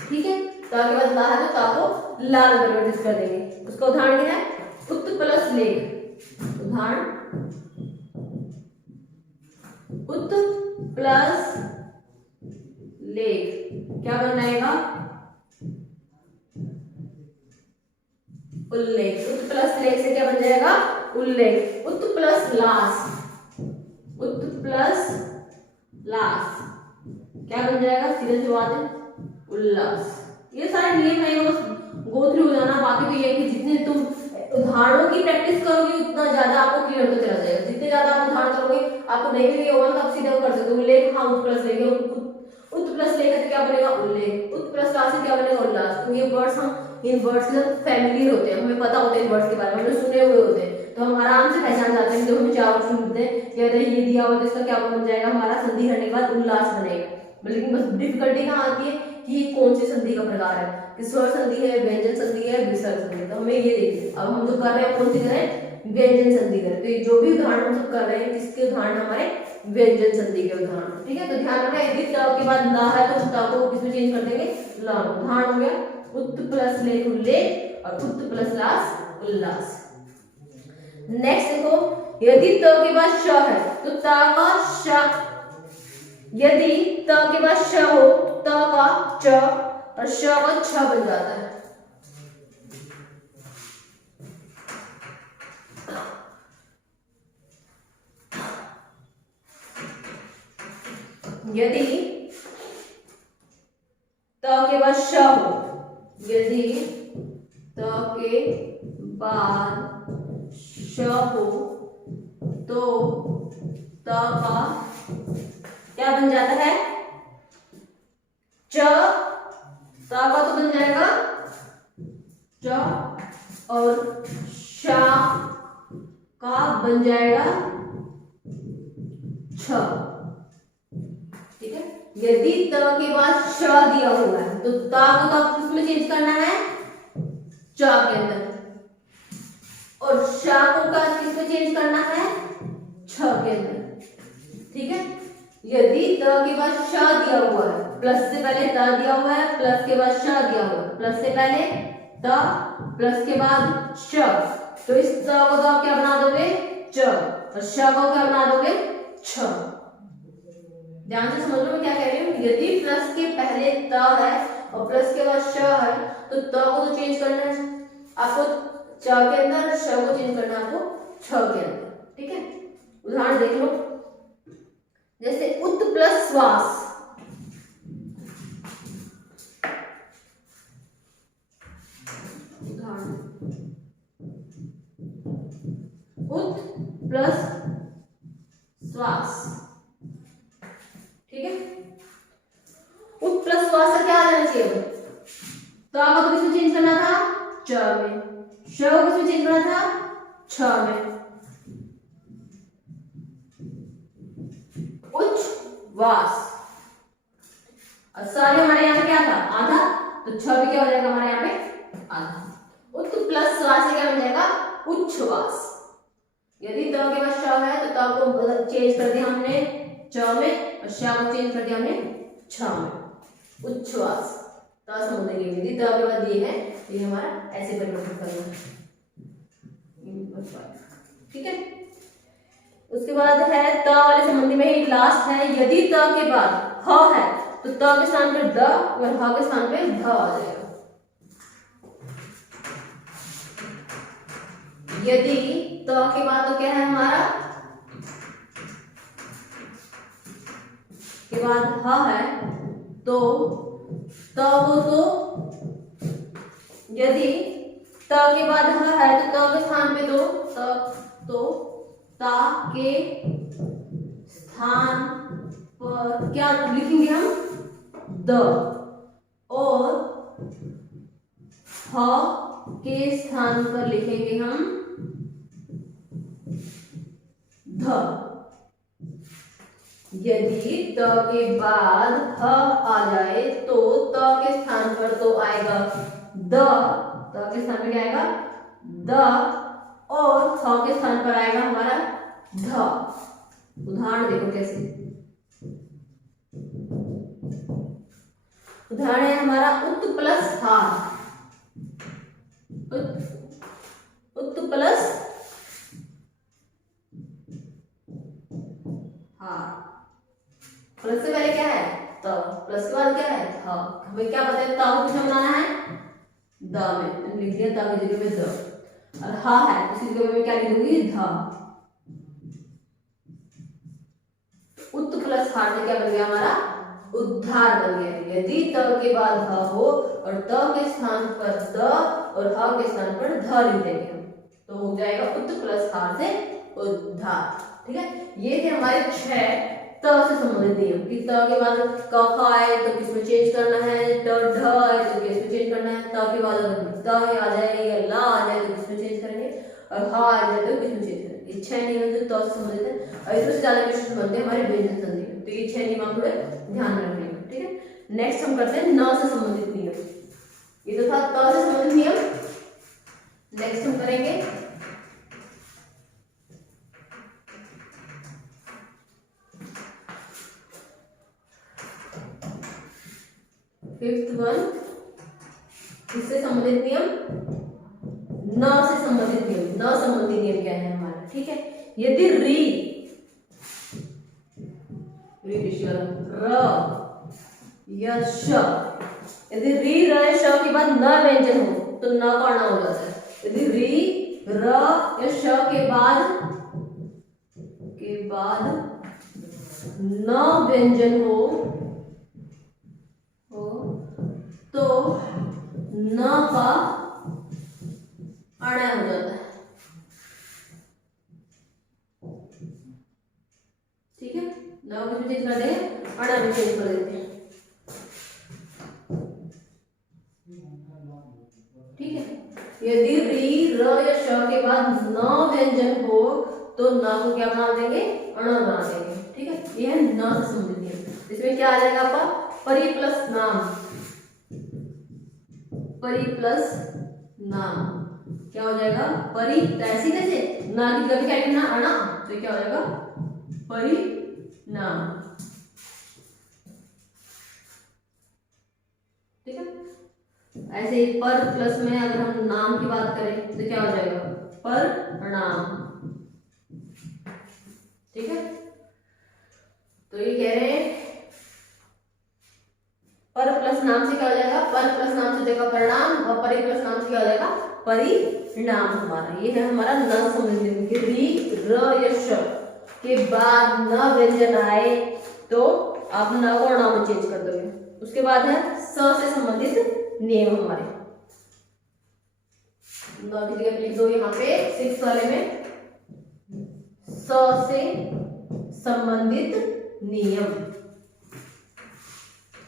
ठीक है। ता के बाद ला है तो ता को ला में परिवर्तित कर देंगे। उसका उदाहरण क्या है, उत प्लस लेख, उदाहरण उत प्लस लेख क्या बन जाएगा, उल्लेख। उत प्लस लेख से क्या बन जाएगा, उल्लेख। उत प्लस लास, उत प्लस लास क्या बन जाएगा, सीधे सी बात है, उल्लास। ये सारे नियम है, गो थ्रू हो जाना। बाकी तो ये कि जितने तुम उदाहरणों की प्रैक्टिस करोगे उतना ज्यादा आपको क्लियर होता चला जाएगा। जितने ज्यादा आप उदाहरण करोगे, आपको नहीं भी होगा तो आप सीधे वो कर सकते हो, उल्लेख, हाँ उत प्लस लेख, उत प्लस लेख से क्या बनेगा, उल्लेख। उत प्लस लास से क्या बनेगा, उल्लास। तो ये वर्ड्स हम इन वर्ड्स के साथ फैमिलियर होते हैं, हमें पता होता है इन वर्ड्स के बारे में, हमने सुने हुए होते हैं, तो हम आराम से पहचान जाते हैं। जब हमें चार ऑप्शन मिलते हैं, या ये दिया हुआ तो इसका क्या बन जाएगा, हमारा संधि करने के बाद उल्लास बनेगा। लेकिन बस डिफिकल्टी कहाँ आती है कि कौन सी संधि का प्रकार है, कि स्वर संधि है, व्यंजन संधि है, विसर्ग संधि। तो हमें ये देखिए, अब हम जो कर रहे हैं कौन सी करें, व्यंजन संधि करें। तो जो भी उदाहरण हम सब कर रहे हैं, किसके उदाहरण, हमारे व्यंजन संधि के उदाहरण, ठीक है। तो ध्यान रखना, यदि त के बाद ला है तो ता को किसमें चेंज कर देंगे, ला। उदाहरण हो गया उत प्लस लेख उल्लेख और उत प्लस लास उल्लास। नेक्स्ट देखो, यदि त के बाद श है तो ता का श, यदि त के बाद श हो तो त का च और श का छ बन जाता है। यदि त के बाद श हो, यदि त के बाद श हो तो त का क्या बन जाता है, च। ता का तो बन जाएगा च और शा का बन जाएगा छ, ठीक है। यदि त के बाद श दिया हुआ है तो ता को किसमें चेंज करना है, च के अंदर, और शा को का किसमें चेंज करना है, छ छ के अंदर, ठीक है। यदि त के बाद श दिया हुआ है, प्लस से पहले त दिया हुआ है, प्लस के बाद श दिया हुआ है, प्लस से पहले त प्लस के बाद श, तो इस त को तो आप क्या बना दोगे च, और श को क्या बना दोगे छ। ध्यान से समझ लो मैं क्या कह रही हूँ। यदि प्लस के पहले त है और प्लस के बाद श है तो त को तो चेंज करना है आपको च के अंदर, श को चेंज करना है आपको छ के अंदर, ठीक है। उदाहरण देख लो, जैसे उत प्लस श्वास, उदाहरण उत प्लस श्वास, ठीक है। उत प्लस श्वास का क्या आ जाना चाहिए, तो आपको तो किसमें चेंज करना था च में, श को किसमें चेंज करना था छ में। उच्छ्वास, और सारे हमारे यहाँ पे क्या था आधा, तो छ भी क्या हो जाएगा हमारे यहाँ पे आधा। उत प्लस श्वास से क्या बन जाएगा उच्छ्वास। यदि त के बाद श है तो त को चेंज कर दिया हमने च में, और श को चेंज कर दिया हमने छ में, उच्छ्वास। त समझेंगे यदि त के बाद ये है तो ये हमारा ऐसे परिवर्तन करना है, ठीक है। उसके बाद है त वाले संबंधी में ही लास्ट है, यदि त के बाद ह है तो त के स्थान पर द और ह के स्थान पर ध आ जाएगा। यदि त के बाद तो क्या है हमारा, के बाद ह है तो त को तो, यदि त के बाद ह है तो त के स्थान पे तो ता के स्थान पर क्या लिखेंगे हम द, और ह के स्थान पर लिखेंगे हम ध। यदि त के बाद ह आ जाए तो त के स्थान पर तो आएगा द, त के स्थान पर क्या आएगा द, और थ के स्थान पर आएगा हमारा ध। उदाहरण देखो कैसे, उदाहरण है हमारा उत प्लस हार, उत प्लस हार, प्लस से पहले क्या है त, प्लस के बाद क्या है थ। हमें क्या पता है त को किसमें बनाना है द में, लिख दिया त की जगह पे द, और हा है उसी जगह में क्या लिखूंगी ध। उत प्लस हार से क्या बन गया हमारा उद्धार बन गया। यदि त के बाद ह हो और त के स्थान पर द और ह के स्थान पर ध लिख देंगे हम, तो हो जाएगा उत प्लस हार से उद्धार, ठीक है। ये थे हमारे 6 त से संबंधित नियम कि त के बाद क ख आए तो किसमें चेंज करना है, ट ढ आए तो किसमें चेंज करना है, त के बाद अगर त आ जाए या ला आ जाए तो किसमें चेंज करेंगे, और हा आ जाए तो किसमें चेंज करेंगे। ये 6 नियम जो त से संबंधित है, और इसमें से ज्यादा क्वेश्चन बनते हैं हमारे व्यंजन संधि में, तो ये 6 नियम आप थोड़े ध्यान में रखेंगे, ठीक है। नेक्स्ट हम करते हैं न से संबंधित नियम। ये तो था त से संबंधित नियम, नेक्स्ट हम करेंगे फिफ्थ वन, इससे संबंधित नियम न से संबंधित नियम। न संबंधित नियम क्या है हमारा, ठीक है। यदि री र या श, यदि री र या श के बाद न व्यंजन हो तो न का ण हो जाता है। यदि री र या श के बाद न व्यंजन हो तो न का अण हो जाता है, ठीक है। न को चेंज कर देंगे, अण में चेंज कर देते हैं, ठीक है। यदि री र या श के बाद न व्यंजन हो तो न को क्या बना देंगे अण बना देंगे, ठीक है। यह है न से संबंधित नियम। इसमें क्या आ जाएगा आपका परि प्लस नाम, परि प्लस नाम क्या हो जाएगा परि, ऐसे कैसे ना की जगह क्या लिखना, अणा, तो क्या हो जाएगा परिणाम। ठीक है, ऐसे ही पर प्लस में अगर हम नाम की बात करें तो क्या हो जाएगा परिणाम। ठीक है, तो ये कह रहे हैं पर प्लस नाम से क्या हो जाएगा, पर प्लस नाम से हो जाएगा परिणाम, और परि प्लस नाम से क्या हो जाएगा परिणाम। हमारा ये है हमारा न संबंधित के री र या श के बाद न व्यंजन आए तो आप न को नाम में चेंज कर दोगे। उसके बाद है स से संबंधित नियम हमारे, न की जगह लिख दो यहाँ पे 6 वाले में स से संबंधित नियम।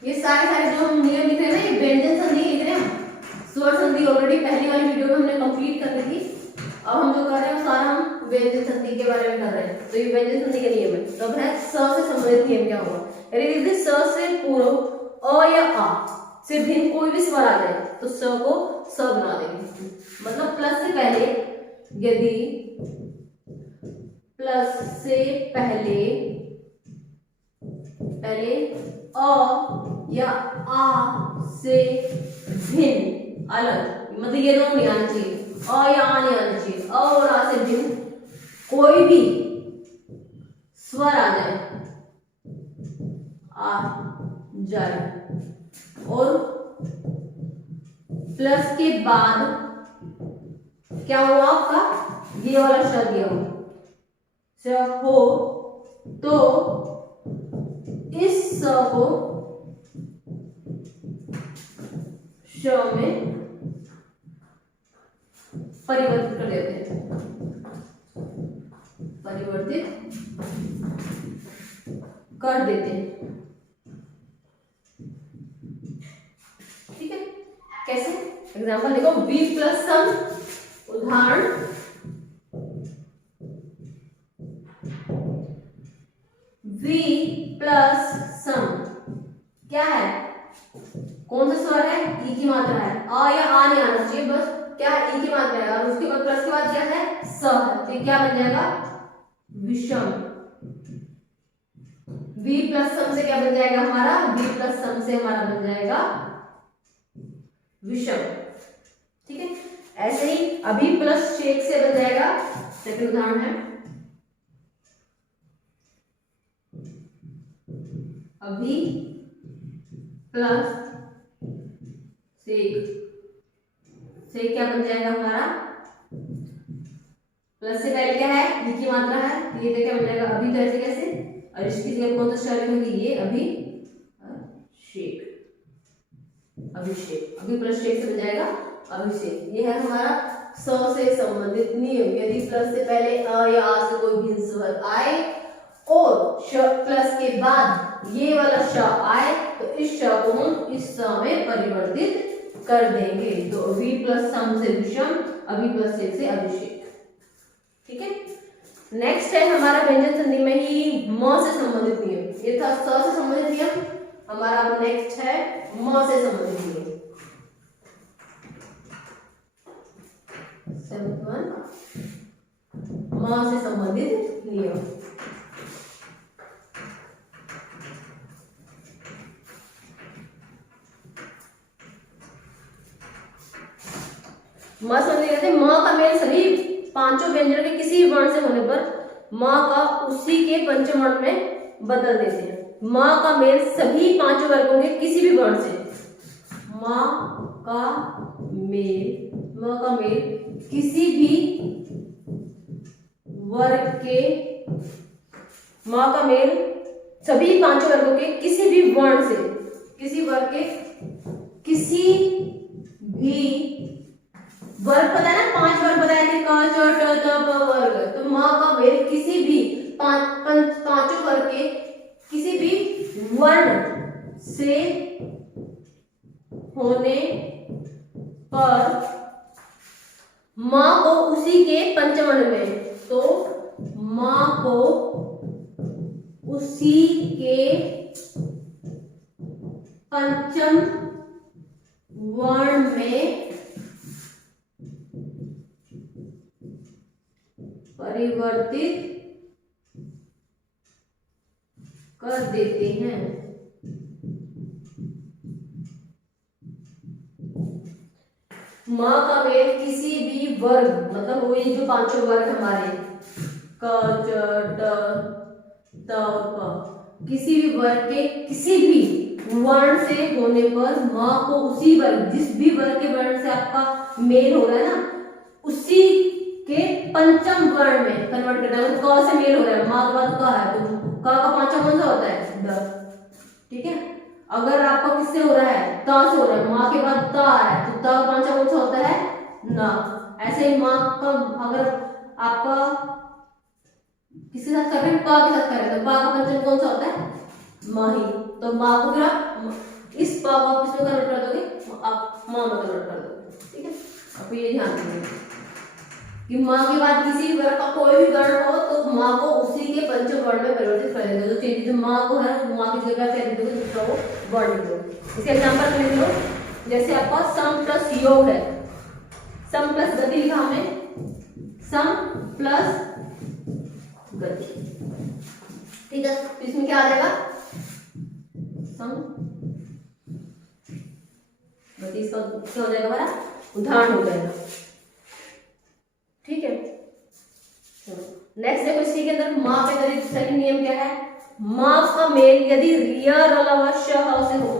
ये सारे जो हम नियम लिख रहे हैं ना, ये व्यंजन संधि लिख रहे हैं। स्वर संधि ऑलरेडी पहली वाली वीडियो में हमने कंप्लीट कर ली थी। अब हम जो कर रहे हैं सारा हम व्यंजन संधि के बारे में कर रहे हैं। तो ये व्यंजन संधि के नियम है। तो अब है स से संबंधित नियम क्या होगा, यदि स से पूर्व अ या आ से भिन्न कोई भी स्वर आ जाए तो स को स बना देंगे। मतलब प्लस से पहले, यदि प्लस से पहले अ या आ से भिन्न अलग, मतलब ये दोनों नहीं आना चाहिए, अ या आ नहीं आना चाहिए, अ और आ से भिन्न कोई भी स्वर आ जाए और प्लस के बाद क्या हुआ आपका, ये वाला शब्द दिया हो तो इस स को श में परिवर्तित कर देते हैं, परिवर्तित कर देते हैं। ठीक है, कैसे एग्जांपल देखो, बी प्लस सम, उदाहरण वी प्लस सम क्या है, कौन सा स्वर है, ई की मात्रा है, आ या आ नहीं आना चाहिए, बस क्या है ई की मात्रा है, और उसके बाद प्लस के बाद क्या है स है, तो क्या बन जाएगा विषम। वी प्लस सम से क्या बन जाएगा हमारा, वी प्लस सम से हमारा बन जाएगा विषम। ठीक है, ऐसे ही अभी प्लस शेक से बन जाएगा, सेकंड उदाहरण है अभी प्लस सेक से क्या बन जाएगा हमारा, प्लस से पहले क्या है ई की मात्रा है, तो ये क्या बन जाएगा अभी, तो ऐसे कैसे, और इसकी जगह कौन सा शब्द लिखेंगे, ये अभी शेक, अभिषेक, अभी प्लस शेक से बन जाएगा अभिषेक। ये है हमारा स से संबंधित नियम। यदि प्लस से पहले अ या आ से कोई भी स्वर आए और श प्लस के बाद ये वाला श आए तो इस श को हम इस स में परिवर्तित कर देंगे। तो वी प्लस सम से विषम, अभी प्लस शेक से अभिषेक। ठीक है, नेक्स्ट है हमारा व्यंजन संधि में ही म से संबंधित नियम। ये था स से संबंधित नियम, हमारा अब नेक्स्ट है म से संबंधित नियम। म से संबंधित नियम। म संबंधित कहते हैं म का मेल सभी पांचों व्यंजनों के किसी भी वर्ण से होने पर म का उसी के पंचम वर्ण में बदल देते हैं। म का मेल सभी पांचों वर्गों के किसी भी वर्ण से, म का मेल किसी भी वर्ग के, म का मेल सभी पांचों वर्गों के किसी भी वर्ण से, किसी वर्ग के किसी भी वर्ग, पता है ना 5 वर्ग बताए थे, क च ट त प वर्ग, तो म का मेल किसी भी पांचों वर्ग के किसी भी वर्ण से होने पर म को उसी के पंचम वर्ण में, तो म को उसी के पंचम वर्ण में परिवर्तित कर देते हैं। माँ का मेल किसी भी वर्ग, मतलब वो ये जो पांचों वर्ग हमारे क च ट त प, किसी भी वर्ग के किसी भी वर्ण से होने पर माँ को उसी वर्ग, जिस भी वर्ग के वर्ण से आपका मेल हो रहा है ना, उसी के पंचम वर्ण में कन्वर्ट करना है। क से मेल हो रहा है, माँ के बाद क है, तो क का पांचवा कौन सा होता है? द। ठीक है। अगर आपका किससे हो रहा है? ता से हो रहा है, माँ के बाद ता है, तो ता का पांचवा कौन सा होता है? ना। ऐसे ही माँ का अगर आपका किसके साथ कर रहे हैं? पा के साथ कर रहे हैं, तो पा का पंचम कौन सा होता है? माही। तो माँ को फिर आप इस पा को आप किसमें कन्वर्ट कर दोगे? आप माँ में कन्वर्ट कर दोगे। ठीक है, आपको ये ध्यान रखना कि माँ के बाद किसी वर्ग का कोई भी वर्ण हो तो माँ को उसी के पंचम वर्ण में परिवर्तित कर देते हो। जो चेंजेस माँ को है, माँ की जगह कह देते हो, दूसरा वो वर्ण लिख दो। इसके एग्जांपल लिख लो, जैसे आपका सम प्लस योग है, सम प्लस गति लिखा हमने, सम प्लस गति। ठीक है, तो इसमें क्या आ जाएगा? सम गति, इसका क्या हो जाएगा? हमारा उदाहरण हो जाएगा। ठीक है, नेक्स्ट देखो, इसी के अंदर माँ के अंदर सही नियम क्या है? माँ का मेल यदि रिय र ल व श ह से हो,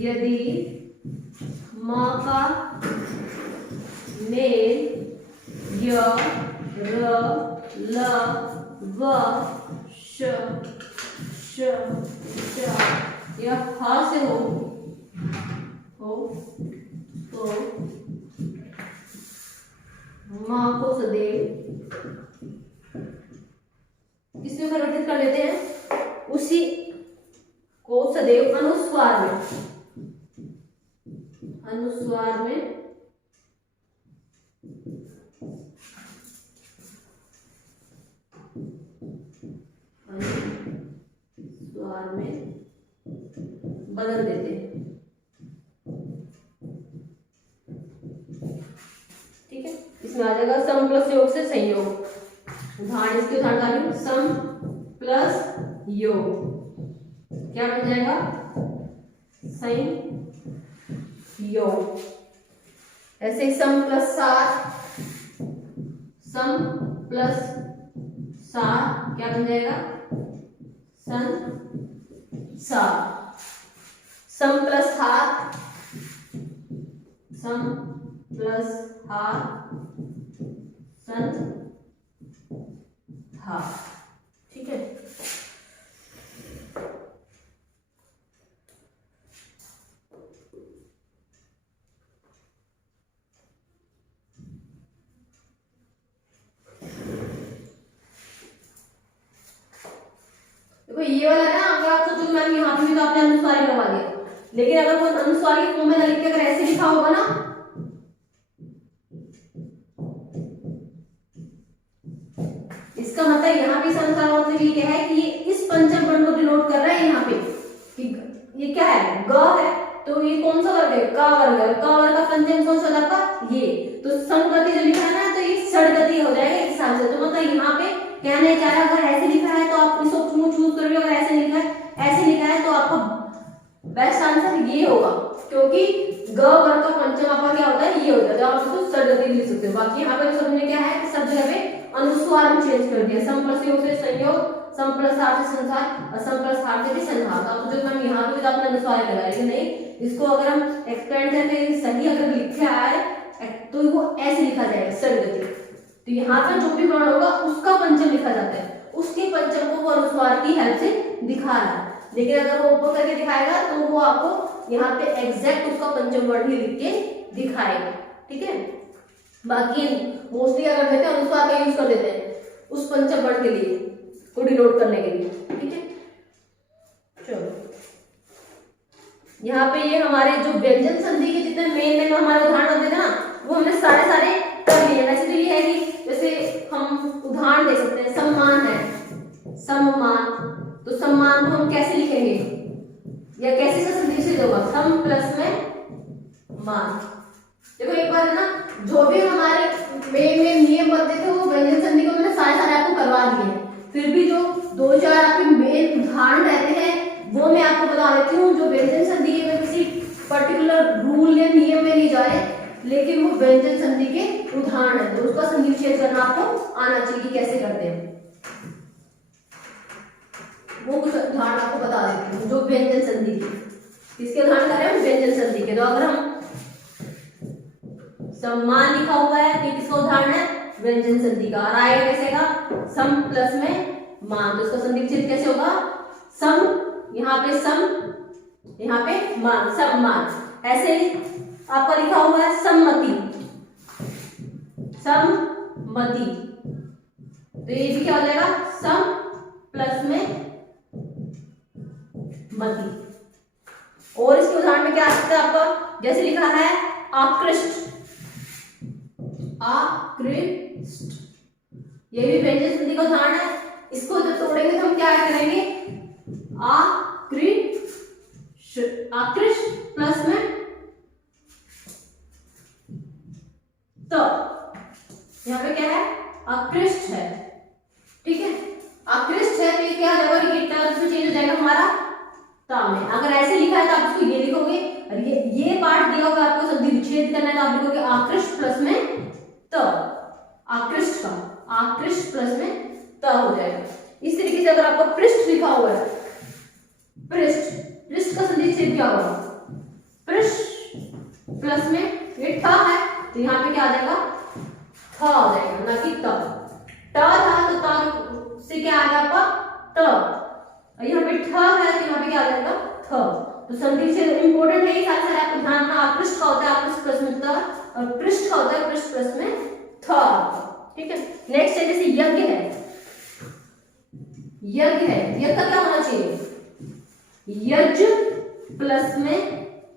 यदि माँ का मेल य र ल व श या ह से हो तो माँ को सदैव किसमें परिवर्तित कर लेते हैं? उसी को सदैव अनुस्वार में, अनुस्वार में बदल देते हैं। ठीक है, इसमें आ जाएगा सम प्लस योग से संयोग। उदाहरण, इसके उदाहरण डाल रही हूं, सम प्लस योग क्या बन जाएगा? संयोग। ऐसे ही सम प्लस सात, सम प्लस सात क्या बन जाएगा? संसार। सम प्लस हाथ, सम प्लस हाथ, संहार। ठीक है, देखो ये वाला ना, अगर आप सोचो मैम यहाँ पे भी तो आपने अनुस्वारी लगा दिया, लेकिन अगर वो अनुस्वारी फॉर्म में ना लिख के अगर ऐसे लिखा होगा ना, इसका मतलब यहाँ पे संसार मतलब ये क्या है कि ये इस पंचम वर्ण को डिनोट कर रहा है। यहाँ पे कि ये क्या है? ग है, तो ये कौन सा वर्ग है? का वर्ग है। का वर्ग का पंचम कौन सा होता है? ये। तो संगति जो लिखा है ना, तो ये षडगति हो जाएगा इस हिसाब से। तो मतलब यहाँ पे कहने चाह रहा है, अगर ऐसे लिखा है तो आप इसको चूज करोगे, अगर ऐसे लिखा है, ऐसे लिखा है तो आपको बेस्ट आंसर ये होगा, क्योंकि ग वर्ग का पंचम आपका क्या होता है? ये होता है। तो आप इसको षडगति लिख सकते हो। बाकी यहाँ पे समझने क्या है कि सब जगह पे अनुस्वार में चेंज कर दिया। सम प्लस योग से संयोग, सम प्लस हार से संसार और सम प्लस हार से भी संहार। तो आप जो हम यहाँ पे भी आपने अनुस्वार लगा, लेकिन नहीं, इसको अगर हम एक्सपेंड करके सही अगर लिखा है तो वो ऐसे लिखा जाएगा, षडगति। तो यहाँ पे जो भी वर्ण होगा उसका पंचम लिखा जाता है, उसके पंचम को वो अनुस्वार की हेल्प से दिखा रहा है। लेकिन अगर वो ऊपर करके दिखाएगा तो वो आपको यहाँ पे एग्जैक्ट उसका पंचम वर्ण ही लिख के दिखाएगा। ठीक है, बाकी मोस्टली क्या करते हैं? अनुस्वार का यूज कर देते हैं उस पंचम वर्ण के लिए, को डिनोट करने के लिए। ठीक है, चलो यहाँ पे ये हमारे जो व्यंजन संधि के जितने मेन हमारे उदाहरण होते थे ना, वो हमने सारे कर लिए। वैसे तो ये है कि जैसे हम उदाहरण दे सकते हैं, सम्मान है, सम्मान, तो सम्मान को हम कैसे लिखेंगे या कैसे संधि होगा? सम प्लस में मान। देखो एक बार है ना, जो भी हमारे मेन नियम बनते थे वो व्यंजन संधि को मैंने सारे कैसे करते हैं वो कुछ उदाहरण आपको बता देती हूँ। जो व्यंजन संधि की, किसके उदाहरण कर रहे हैं? व्यंजन संधि के। तो अगर हम सम्मान लिखा हुआ है तो किसका उदाहरण है? व्यंजन संधि का। और आएगा कैसे का? सम प्लस में मान, तो इसका संधि विच्छेद कैसे होगा? सम, यहाँ पे सम, यहाँ पे मान, सम्मान। ऐसे ही आपका लिखा हुआ है सम्मति, सम्मति, तो ये भी क्या हो जाएगा? सम प्लस में मति। और इसके उदाहरण में क्या आ सकता है आपका? जैसे लिखा है आकृष्ट, आकृष्ट, ये भी व्यंजन संधि का उदाहरण है। इसको जब तोड़ेंगे तो हम क्या करेंगे? आकृष्ट, आकृष्ट प्लस में तो, यहाँ पे क्या है? आकृष्ट है, ठीक है, आकृष्ट है, तो ये क्या हो जाएगा? ये टर्म से चेंज हो जाएगा हमारा ता में। अगर ऐसे लिखा है तो आप इसको ये लिखोगे, और ये पार्ट दिया होगा आपको संधि विच्छेद करना है तो आप लिखोगे आकृष्ट प्लस में त, आकृष्ट का आकृष्ट प्लस में त हो जाएगा। इस तरीके से अगर आपको पृष्ठ लिखा हुआ है, पृष्ठ, पृष्ठ का संधि विच्छेद क्या होगा? पृष्ठ प्लस में ये ठ है तो यहाँ पे क्या आ जाएगा? थ आ जाएगा, ना कि त। ट था तो त से क्या आ गया आपका? त। यहाँ पे ठ है तो यहाँ पे क्या आ जाएगा? थ। तो संधि विच्छेद इंपॉर्टेंट है, साथ साथ आपको ध्यान रखना। आकृष्ट का होता है आकृष्ट प्लस में त, और पृष्ठ का होता है पृष्ठ प्लस में थ, ठीक है। नेक्स्ट है जैसे यज्ञ है, यज्ञ है, यज्ञ का क्या होना चाहिए? यज प्लस में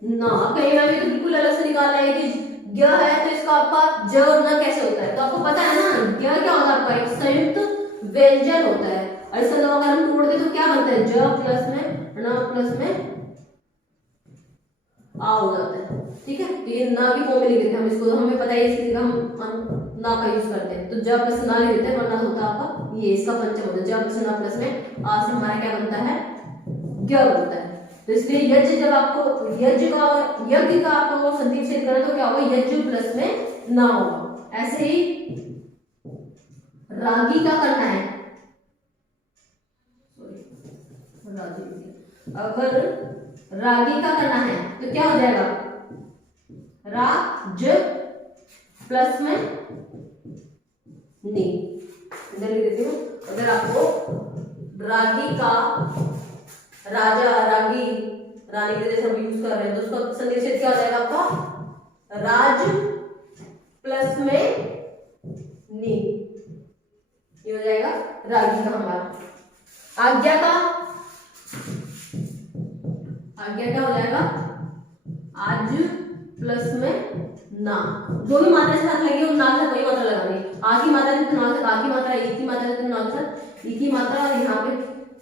न। कहीं ना भी तो बिल्कुल अलग से निकालना है कि य है तो इसका आपका ज और न कैसे होता है, तो आपको पता है ना य क्या होता है आपका? एक संयुक्त व्यंजन होता है, और इसका अगर हम तोड़ दे तो क्या बनता है? ज प्लस में न प्लस में आ हो जाता है, ठीक है। तो ये ना की फॉर्म में लिख देते हैं हम इसको, हमें पता है इसलिए हम ना का यूज करते हैं। तो ज प्लस ना लिख देते हैं, वरना होता है आपका ये इसका पंचम होता है। ज प्लस न प्लस में आ से हमारा क्या बनता है? य बनता है। तो इसलिए यज्ञ, जब आपको यज्ञ का आपको संधि विच्छेद करना तो क्या होगा? यज्ञ प्लस में ना होगा। ऐसे ही रागी का करना है, अगर रागी का करना है तो क्या हो जाएगा? राज प्लस में नी। इधर लिख देती हूँ। अगर आपको रागी का, राजा, रागी, रानी के जैसे हम यूज कर रहे हैं तो उसका संधि विच्छेद क्या हो जाएगा आपका? राज प्लस में नी, ये हो जाएगा रागी का हमारा। आज्ञा का, आज्ञा क्या हो जाएगा? आज प्लस में ना। जो भी मात्रा साथ लगी उन ना के साथ वही मात्रा लगानी। आ की मात्रा तो ना के साथ आ की मात्रा, ई की मात्रा तो ना के साथ ई की मात्रा, और यहाँ पे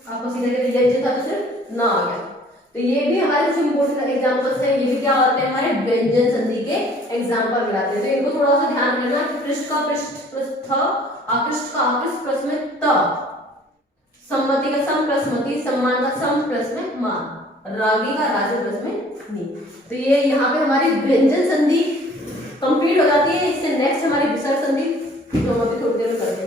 आपको सीधे यज्ञ था तो सिर्फ ना आ गया। तो ये भी हमारे कुछ इंपोर्टेंट एग्जांपल्स हैं। ये भी क्या होते हैं? हमारे व्यंजन संधि के एग्जांपल मिलाते हैं। तो इनको थोड़ा सा ध्यान रखना। पृष्ठ का पृष्ठ प्लस थ, आकृष्ट का आकृष्ट प्लस में त, सम्मति का सम प्लस मति, सम्मान का सम प्लस में मान, रागी का राज प्लस में नी। तो ये यहाँ पे हमारी व्यंजन संधि कंप्लीट हो जाती है। इससे नेक्स्ट हमारी विसर्ग संधि, जो हम अभी थोड़ी देर में करते हैं।